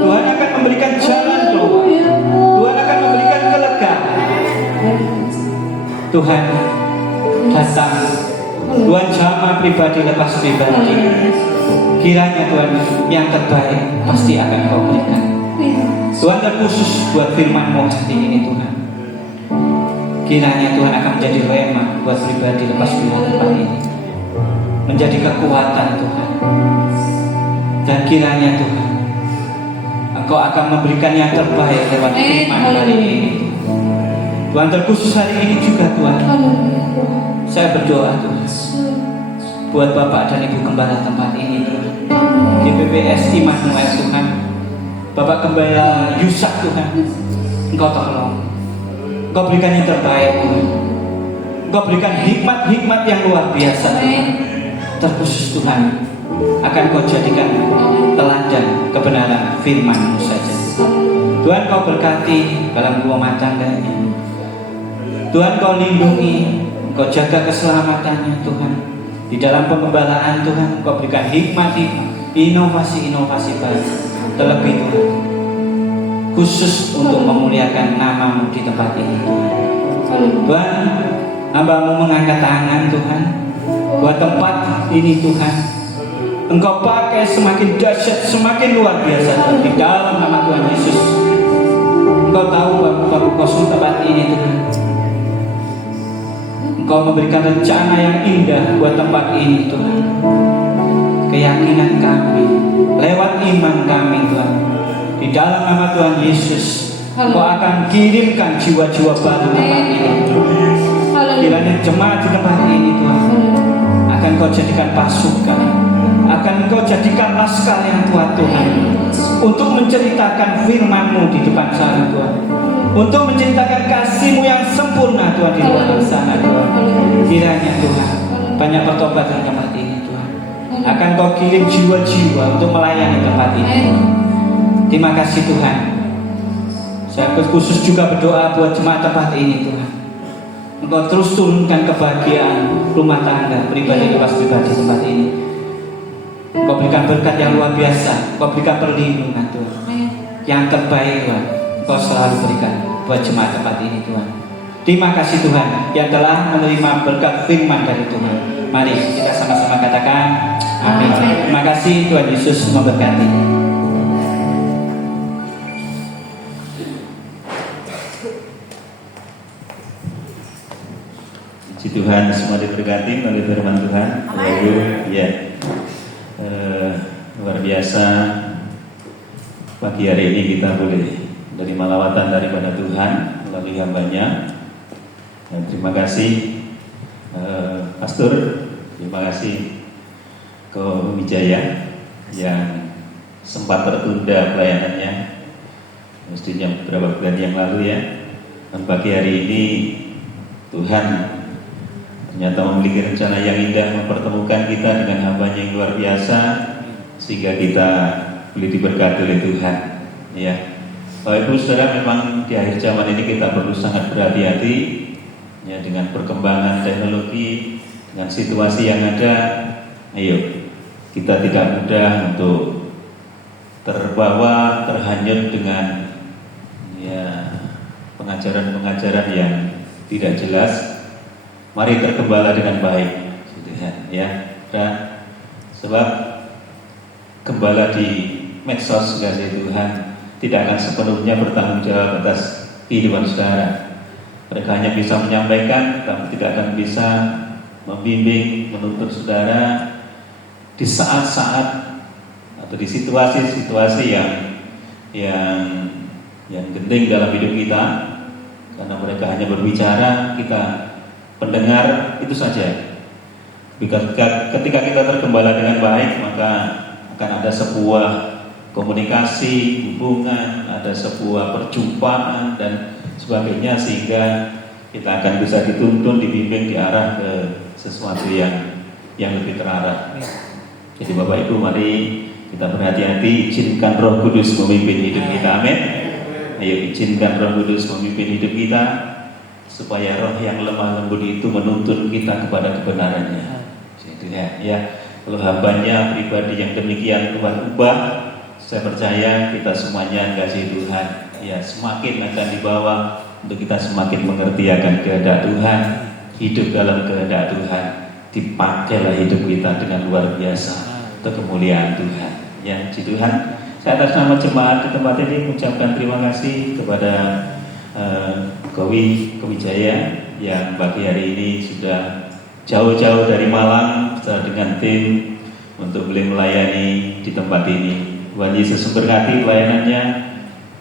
Tuhan akan memberikan jalan keluar, Tuhan akan memberikan kelegaan. Tuhan datang, Tuhan jamah pribadi lepas pribadi. Kiranya Tuhan yang terbaik pasti akan Kau berikan. Tuhan, terkhusus buat firman-Mu hari ini Tuhan, kiranya Tuhan akan menjadi rema buat pribadi lepas pribadi tempat ini, menjadi kekuatan Tuhan. Dan kiranya Tuhan Engkau akan memberikan yang terbaik lewat firman hari ini Tuhan. Terkhusus hari ini juga Tuhan, saya berdoa Tuhan buat Bapak dan Ibu Gembala tempat ini Tuhan, di PPS Immanuel Tuhan, Bapak Gembala Yusak Tuhan, Engkau tolong, Engkau berikan yang terbaik Tuhan, Engkau berikan hikmat-hikmat yang luar biasa Tuhan. Terkhusus Tuhan akan Kau jadikan teladan kebenaran firman-Mu saja Tuhan. Kau berkati dalam rumah tangganya Tuhan, Kau lindungi, Kau jaga keselamatannya Tuhan. Di dalam pengembalaan Tuhan, Kau berikan hikmat-hikmat, inovasi-inovasi baru. Terlebih Tuhan, khusus untuk memuliakan nama-Mu di tempat ini Tuhan. Tuhan, hamba-Mu mengangkat tangan Tuhan buat tempat ini Tuhan. Engkau pakai semakin dahsyat, semakin luar biasa Tuhan, di dalam nama Tuhan Yesus. Engkau tahu bahwa kosong tempat ini Tuhan. Engkau memberikan rencana yang indah buat tempat ini Tuhan. Keyakinan kami lewat iman kami Tuhan, di dalam nama Tuhan Yesus, Engkau akan kirimkan jiwa-jiwa baru tempat ini Tuhan. Kiranya jemaat di tempat ini Tuhan akan Kau jadikan pasukan, akan Kau jadikan laskar yang kuat Tuhan, untuk menceritakan firman-Mu di depan sana Tuhan, untuk menceritakan kasih-Mu yang sempurna Tuhan di luar sana Tuhan. Kiranya Tuhan banyak pertobatan tempat ini Tuhan, akan Kau kirim jiwa-jiwa untuk melayani tempat ini. Terima kasih Tuhan. Saya khusus juga berdoa buat jemaat tempat ini Tuhan, Engkau terus turunkan kebahagiaan rumah tangga pribadi lepas pribadi tempat ini. Engkau berikan berkat yang luar biasa, Engkau berikan perlindungan Tuhan. Yang terbaik Tuhan Engkau selalu berikan buat jemaat tempat ini Tuhan. Terima kasih Tuhan yang telah menerima berkat firman dari Tuhan. Mari kita sama-sama katakan amin. Terima kasih, Tuhan Yesus memberkati. Puji Tuhan, semua diberkati oleh firman Tuhan. Ya, luar biasa. Pagi hari ini kita boleh menerima lawatan daripada Tuhan melalui hamba-Nya. Dan terima kasih Pastor, terima kasih Ko Wijaya yang sempat tertunda pelayanannya, mestinya beberapa bulan yang lalu ya. Dan pagi hari ini Tuhan ternyata memiliki rencana yang indah mempertemukan kita dengan hamba-Nya yang luar biasa, sehingga kita boleh diberkati oleh Tuhan. Ya, Bapak Ibu Saudara, memang di akhir zaman ini kita perlu sangat berhati-hati ya, dengan perkembangan teknologi, dengan situasi yang ada. Ayo, kita tidak mudah untuk terbawa, terhanyut dengan ya pengajaran-pengajaran yang tidak jelas. Mari tergembala dengan baik, ya. Dan sebab gembala di medsos kasih Tuhan tidak akan sepenuhnya bertanggung jawab atas kehidupan saudara. Mereka hanya bisa menyampaikan, tapi tidak akan bisa membimbing, menuntut saudara di saat-saat atau di situasi-situasi yang genting dalam hidup kita, karena mereka hanya berbicara, kita pendengar itu saja. Ketika kita tergembala dengan baik, maka akan ada sebuah komunikasi, hubungan, ada sebuah perjumpaan dan sebagainya, sehingga kita akan bisa dituntun, dibimbing, diarah ke sesuatu yang lebih terarah. Jadi Bapak Ibu, mari kita berhati-hati, izinkan Roh Kudus memimpin hidup kita. Amin. Ayo, izinkan Roh Kudus memimpin hidup kita, supaya roh yang lemah lembut itu menuntun kita kepada kebenarannya. Jadi ya, kalau hambanya pribadi yang demikian ubah-ubah, saya percaya kita semuanya kasih Tuhan ya semakin akan dibawa untuk kita semakin mengerti akan kehendak Tuhan, hidup dalam kehendak Tuhan, dipakailah hidup kita dengan luar biasa untuk kemuliaan Tuhan. Ya, puji Tuhan. Saya atas nama jemaat di tempat ini mengucapkan terima kasih kepada Kowi Kewijaya yang pagi hari ini sudah jauh-jauh dari Malang bersama dengan tim untuk boleh melayani di tempat ini. Tuhan Yesus memberkati pelayanannya.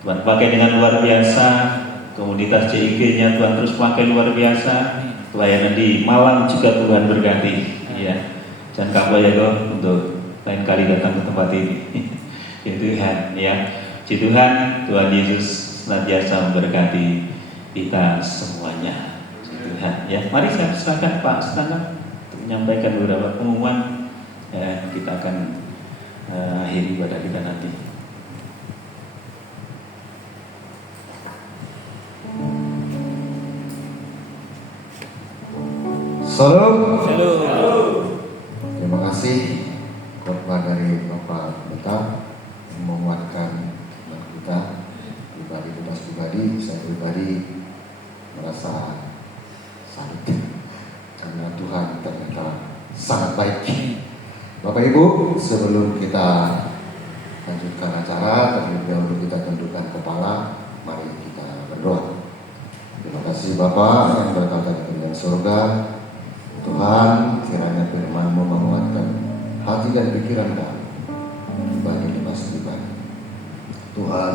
Tuhan pakai dengan luar biasa. Komunitas CIG-nya Tuhan terus pakai luar biasa. Pelayanan di Malang juga Tuhan berkati. Ya, jangan kapal ya kok untuk lain kali datang ke tempat ini. Ya Tuhan, ya. Puji Tuhan, Tuhan Yesus senantiasa memberkati kita semuanya. Puji Tuhan, ya. Mari saya silakan Pak Setangga untuk menyampaikan beberapa pengumuman. Ya, kita akan akhiri pada kita nanti. Salam. Terima kasih khotbah dari Bapak Beta yang menguatkan iman kita pribadi, saya pribadi merasa salut karena Tuhan ternyata sangat baik. Bapak Ibu, sebelum kita lanjutkan acara, terlebih dahulu kita tundukkan kepala, mari kita berdoa. Terima kasih Bapa yang berkata di dalam surga. Tuhan, kiranya firman-Mu menguatkan hati dan pikiran kami bagi lepas pribadi. Tuhan,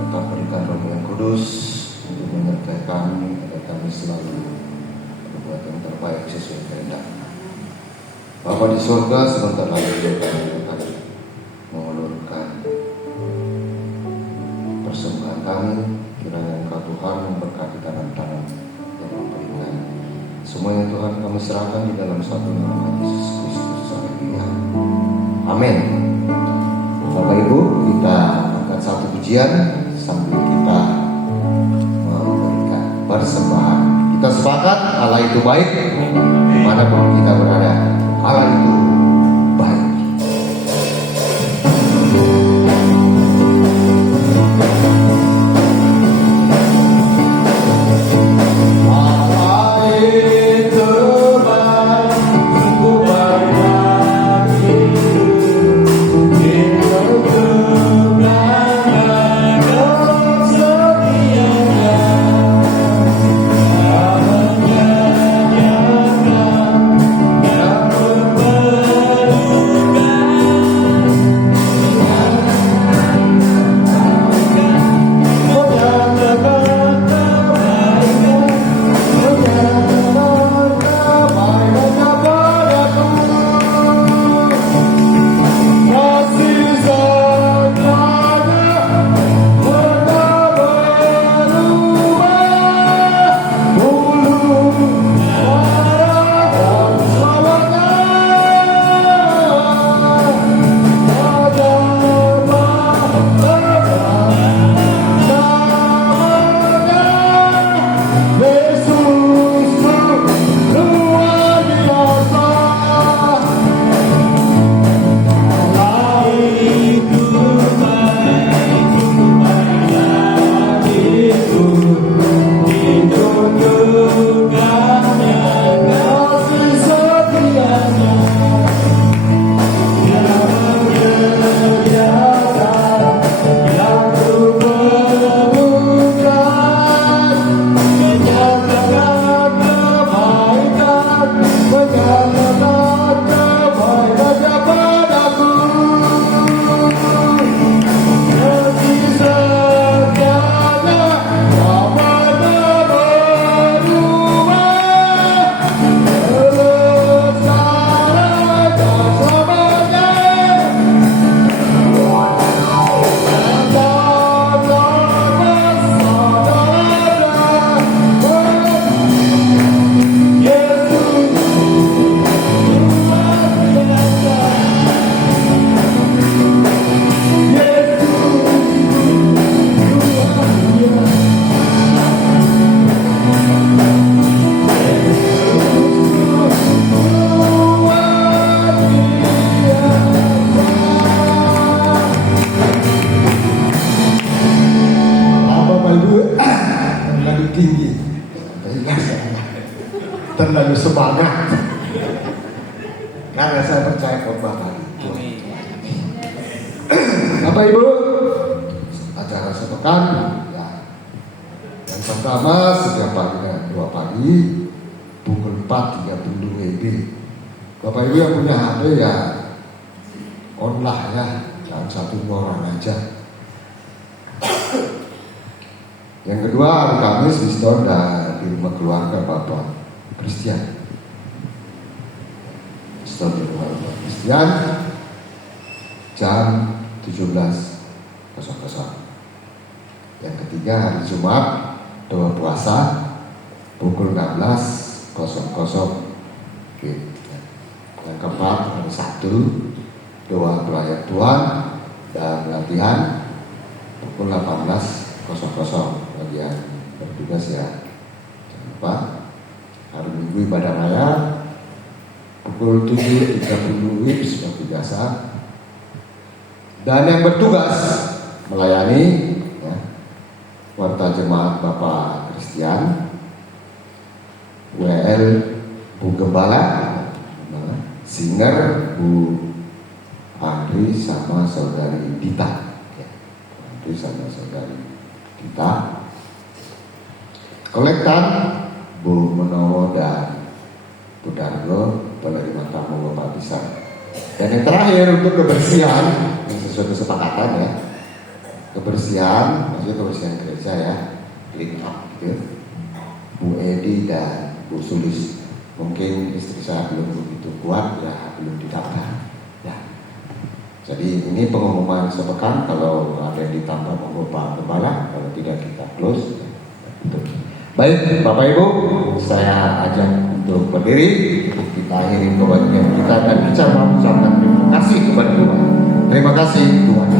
tetap berikan Roh yang Kudus untuk menyertai kami agar kami selalu berbuat yang terbaik sesuai kehendak. Bapa di surga, sebentar lagi kami akan mengulurkan persembahan kami. Kiranya Engkau Tuhan memberkati tangan-tangan yang memberikan. Semua yang Tuhan kami serahkan di dalam satu nama Yesus Kristus Haleluya. Amin. Bapak Ibu, kita angkat satu pujian sambil kita memberikan persembahan. Kita sepakat Allah itu baik dimanapun kita berada. Allah itu baik. Yang lebih semangat. Karena saya percaya khotbah tadi. Bapak Ibu, acara sepekan ya. Yang pertama setiap pagi 2 pagi pukul 4.30 WIB. Bapak Ibu yang punya HP ya online ya, jangan 1-2 orang aja. Yang kedua hari Kamis Wisdom dan di rumah keluarga Bapak Christian. Wisdom di rumah Bapak Christian jam 17.00. Yang ketiga hari Jumat doa puasa pukul 16.00. Yang keempat hari Sabtu doa pelayan Tuhan dan latihan pukul 18.00 bagi yang bertugas ya. Jangan lupa hari Minggu ibadah raya pukul 7.30 WIB seperti biasa. Dan yang bertugas melayani ya, warta jemaat Bapak Christian, WL Bu Gembala, singer Bu Andri sama saudari Dita ya. Andri sama saudari Dita, kolektan Bu Menowo dan Bu Dargo, penerima tamu Bapak Bisa. Dan yang terakhir untuk kebersihan yang sesuai kesepakatan ya, kebersihan maksudnya kebersihan gereja ya, clean up gitu. Bu Edi dan Bu Sulis, mungkin istri saya belum begitu kuat ya, belum didaftar ya. Jadi ini pengumuman sepekan, kalau ada yang ditambah monggo Pak Gembala, kalau tidak kita close ya. Baik Bapak Ibu, saya ajak untuk berdiri, kita akhiri kebahagiaan kita dan kita mengucapkan terima kasih kepada Tuhan. Terima kasih Tuhan.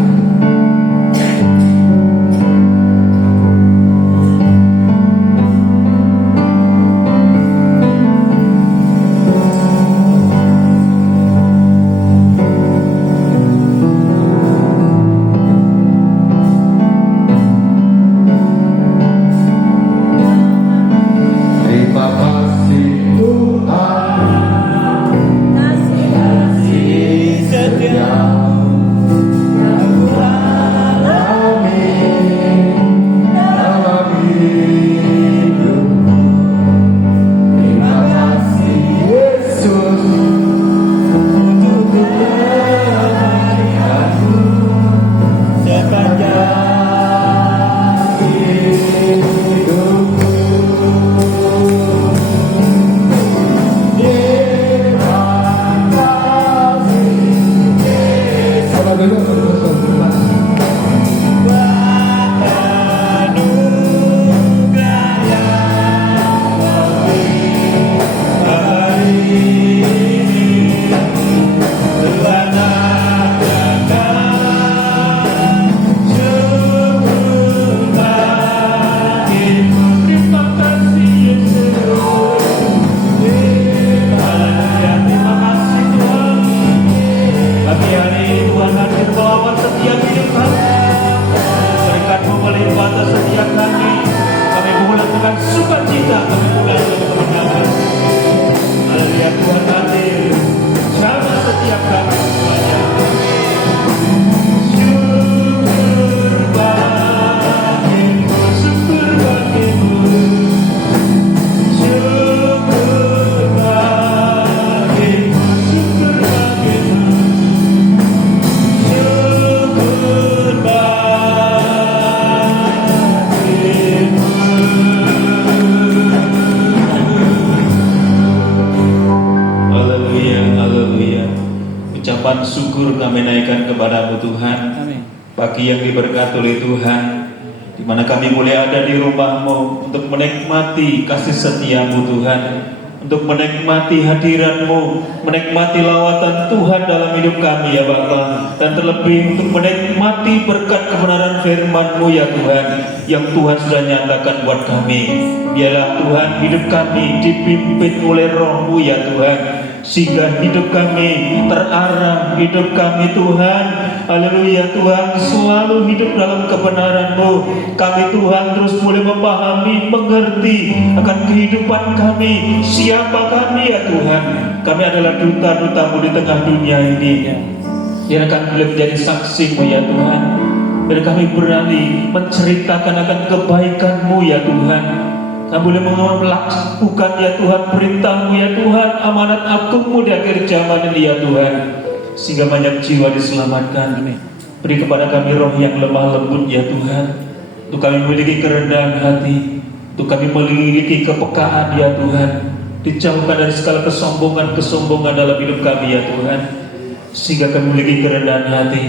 Ucapan syukur kami naikkan kepadamu Tuhan. Amin. Pagi yang diberkati oleh Tuhan, di mana kami boleh ada di rumah-Mu untuk menikmati kasih setia-Mu Tuhan, untuk menikmati hadirat-Mu, menikmati lawatan Tuhan dalam hidup kami ya Bapa, dan terlebih untuk menikmati berkat kebenaran firman-Mu ya Tuhan, yang Tuhan sudah nyatakan buat kami. Biarlah Tuhan hidup kami dipimpin oleh Roh-Mu ya Tuhan, sehingga hidup kami terarah, hidup kami Tuhan Haleluya Tuhan, selalu hidup dalam kebenaran-Mu. Kami Tuhan terus boleh memahami, mengerti akan kehidupan kami, siapa kami ya Tuhan. Kami adalah duta-duta-Mu di tengah dunia ini. Biar kami boleh menjadi saksi-Mu ya Tuhan. Biar kami berani menceritakan akan kebaikan-Mu ya Tuhan. Kami boleh melakukan ya Tuhan perintah-Mu ya Tuhan, amanat agung-Mu di akhir zaman ini ya Tuhan, sehingga banyak jiwa diselamatkan. Beri kepada kami roh yang lemah lembut ya Tuhan, untuk kami memiliki kerendahan hati, untuk kami memiliki kepekaan ya Tuhan, dijauhkan dari segala kesombongan dalam hidup kami ya Tuhan, sehingga kami memiliki kerendahan hati,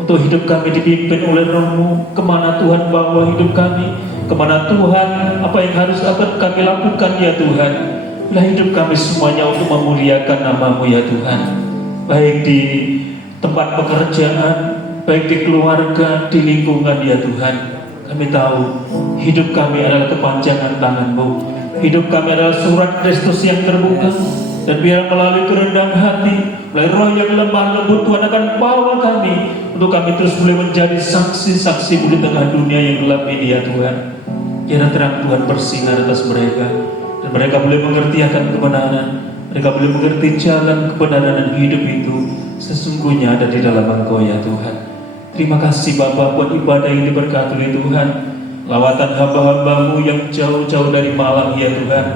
untuk hidup kami dipimpin oleh Roh-Mu. Kemana Tuhan bawa hidup kami, kemana Tuhan, apa yang harus akan kami lakukan ya Tuhan. Lah hidup kami semuanya untuk memuliakan nama-Mu ya Tuhan, baik di tempat pekerjaan, baik di keluarga, di lingkungan ya Tuhan. Kami tahu hidup kami adalah kepanjangan tangan-Mu, hidup kami adalah surat Kristus yang terbuka. Dan biar melalui kerendahan hati, melalui roh yang lemah lembut, Tuhan akan bawa kami, untuk kami terus boleh menjadi saksi-saksi di tengah dunia yang gelap ini ya Tuhan. Biar terang Tuhan bersinar atas mereka, dan mereka boleh mengerti akan kebenaran. Mereka boleh mengerti jalan kebenaran dan hidup itu sesungguhnya ada di dalam Engkau ya Tuhan. Terima kasih Bapa buat ibadah yang diberkati oleh Tuhan. Lawatan hamba-hamba-Mu yang jauh-jauh dari Malang ya Tuhan,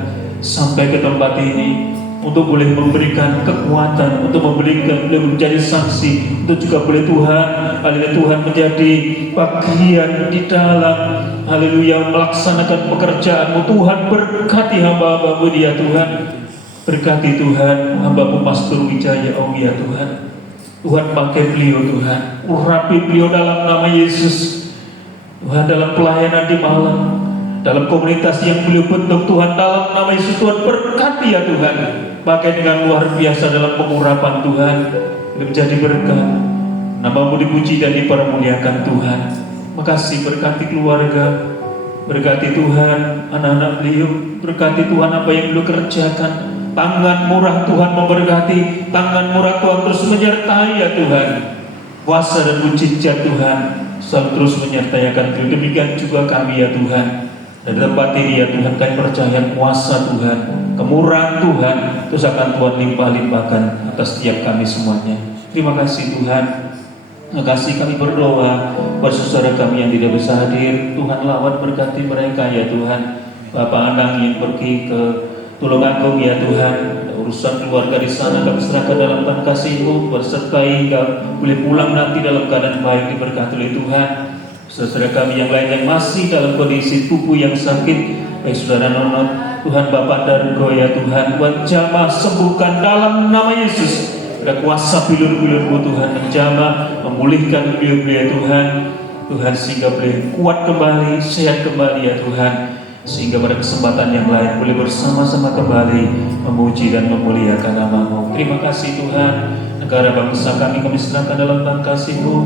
sampai ke tempat ini, untuk boleh memberikan kekuatan, untuk boleh menjadi saksi, untuk juga boleh Tuhan, haleluya Tuhan, menjadi bagian di dalam, haleluya, melaksanakan pekerjaan-Mu. Tuhan berkati hamba-hamba-Mu dia Tuhan. Berkati Tuhan hamba-Mu Pastor Wijaya Om ya Tuhan. Tuhan pakai beliau Tuhan, urapi beliau dalam nama Yesus. Tuhan dalam pelayanan di Malang, dalam komunitas yang beliau bentuk Tuhan, dalam nama Yesus Tuhan berkati ya Tuhan. Pakai dengan luar biasa dalam pengurapan Tuhan, menjadi berkat. Nama-Mu dipuji dan dipermuliakan Tuhan. Makasih, berkati keluarga, berkati Tuhan anak-anak beliau, berkati Tuhan apa yang beliau kerjakan. Tangan murah Tuhan memberkati, tangan murah Tuhan terus menyertai ya Tuhan. Kuasa dan mujizat Tuhan selalu terus menyertai akan beliau. Demikian juga kami ya Tuhan. Dan tempat ini ya Tuhan, kami percaya kuasa Tuhan, kemurahan Tuhan terus akan Tuhan limpah-limpahkan atas setiap kami semuanya. Terima kasih Tuhan. Terima kasih, kami berdoa buat saudara kami yang tidak bisa hadir. Tuhan lawat berkati mereka ya Tuhan. Bapak Anang yang pergi ke Tulungagung ya Tuhan, urusan keluarga di sana kami serahkan dalam tangan kasih-Mu, bersertai kami boleh pulang nanti dalam keadaan baik, diberkati oleh Tuhan. Saudara kami yang lain yang masih dalam kondisi tubuh yang sakit, baik saudara Nonot, Tuhan Bapak Dargo ya Tuhan, buat jamah sembuhkan dalam nama Yesus. Ada kuasa bilur-bilur-Mu Tuhan, menjamah, memulihkan beliau-beliau Tuhan. Tuhan sehingga boleh kuat kembali, sehat kembali ya Tuhan, sehingga pada kesempatan yang lain boleh bersama-sama kembali memuji dan memuliakan nama-Mu. Terima kasih Tuhan. Negara bangsa kami serahkan dalam tangan kasih-Mu.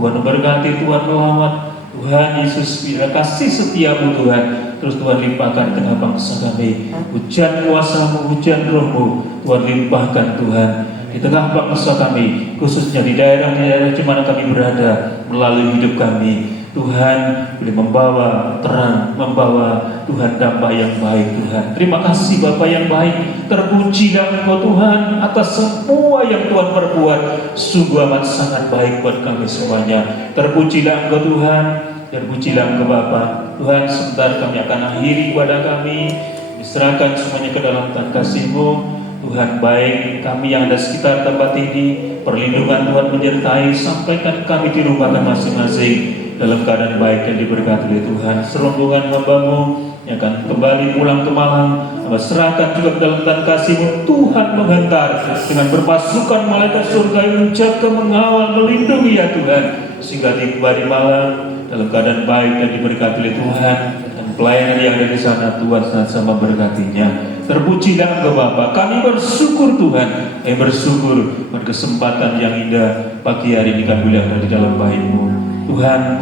Tuhan memberkati, Tuhan melawat. Tuhan Yesus, bila kasih setia-Mu Tuhan, terus Tuhan limpahkan tengah bangsa kami. Hujan kuasa-Mu, hujan Roh-Mu, Tuhan limpahkan Tuhan di tengah bangsa kami, khususnya di daerah-daerah di mana kami berada, melalui hidup kami. Tuhan boleh membawa terang, membawa Tuhan damai yang baik Tuhan. Terima kasih Bapa yang baik. Terpujilah Engkau Tuhan atas semua yang Tuhan perbuat. Sungguh amat sangat baik buat kami semuanya. Terpujilah Engkau Tuhan, terpujilah Engkau Bapa. Tuhan, sebentar kami akan akhiri ibadah kami, diserahkan semuanya ke dalam tangan kasih-Mu. Tuhan baik, kami yang ada sekitar tempat ini, perlindungan Tuhan menyertai, sampaikan kami di rumah masing-masing dalam keadaan baik dan diberkati oleh Tuhan. Serombongan hamba-Mu yang akan kembali pulang ke Malang, kami serahkan juga ke dalam tangan kasih-Mu. Tuhan menghantar dengan berpasukan malaikat surga yang menjaga, mengawal, melindungi ya Tuhan, sehingga tiba di Malang dalam keadaan baik dan diberkati oleh Tuhan. Dan pelayanan yang ada di sana Tuhan senantiasa memberkatinya. Terpujilah Engkau Bapa. Kami bersyukur Tuhan, kami bersyukur pada kesempatan yang indah pagi hari ini kami ada di dalam baik-Mu. Tuhan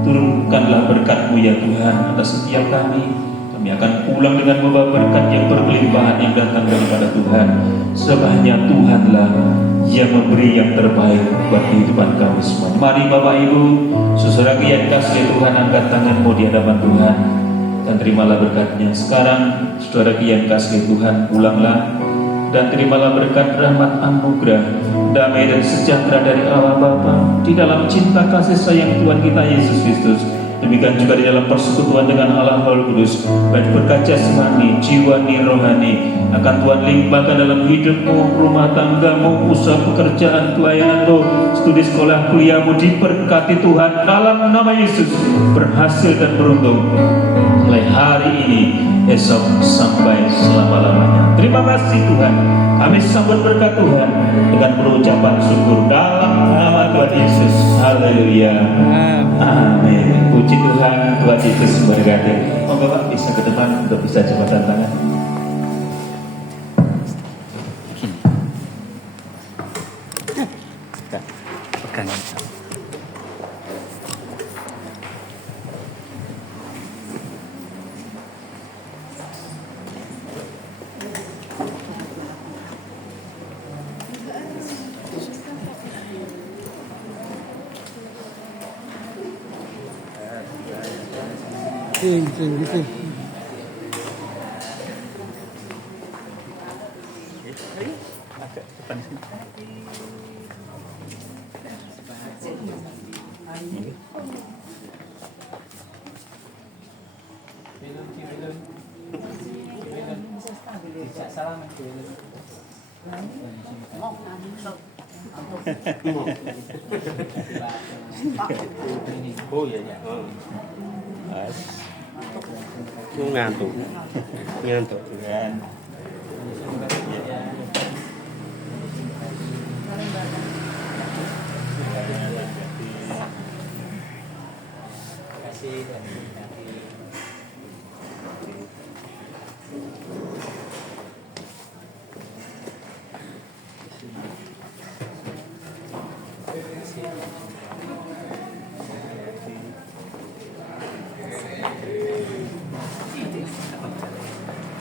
turunkanlah berkat-Mu ya Tuhan atas setiap kami. Kami Kami akan pulang dengan membawa berkat yang berkelimpahan yang datang daripada Tuhan. Sebabnya Tuhanlah yang memberi yang terbaik buat kehidupan kami semua. Mari Bapak Ibu, saudara yang kasih Tuhan, angkat tanganmu di hadapan Tuhan dan terimalah berkatnya. Sekarang saudara yang kasih Tuhan, pulanglah dan terimalah berkat rahmat anugerah, damai dan sejahtera dari Allah Bapa di dalam cinta kasih sayang Tuhan kita Yesus Kristus. Demikian juga di dalam persekutuan dengan Allah Roh Kudus, baik berkat jasmani, jiwani, rohani, akan Tuhan limpahkan dalam hidupmu, rumah tanggamu, usaha pekerjaan, pelayananmu, studi sekolah, kuliahmu, diberkati Tuhan dalam nama Yesus, berhasil dan beruntung mulai hari ini, esok sampai selama-lamanya. Terima kasih Tuhan, kami sambut berkat Tuhan dengan berucapan syukur dalam nama Tuhan Yesus. Haleluya, amin. Puji Tuhan, Tuhan Yesus memberkati. Oh Bapak bisa ke depan untuk bisa jabatan tangan. Pegang. Gitu. Oh iya ya. Ngantuk. Kan. Terima kasih.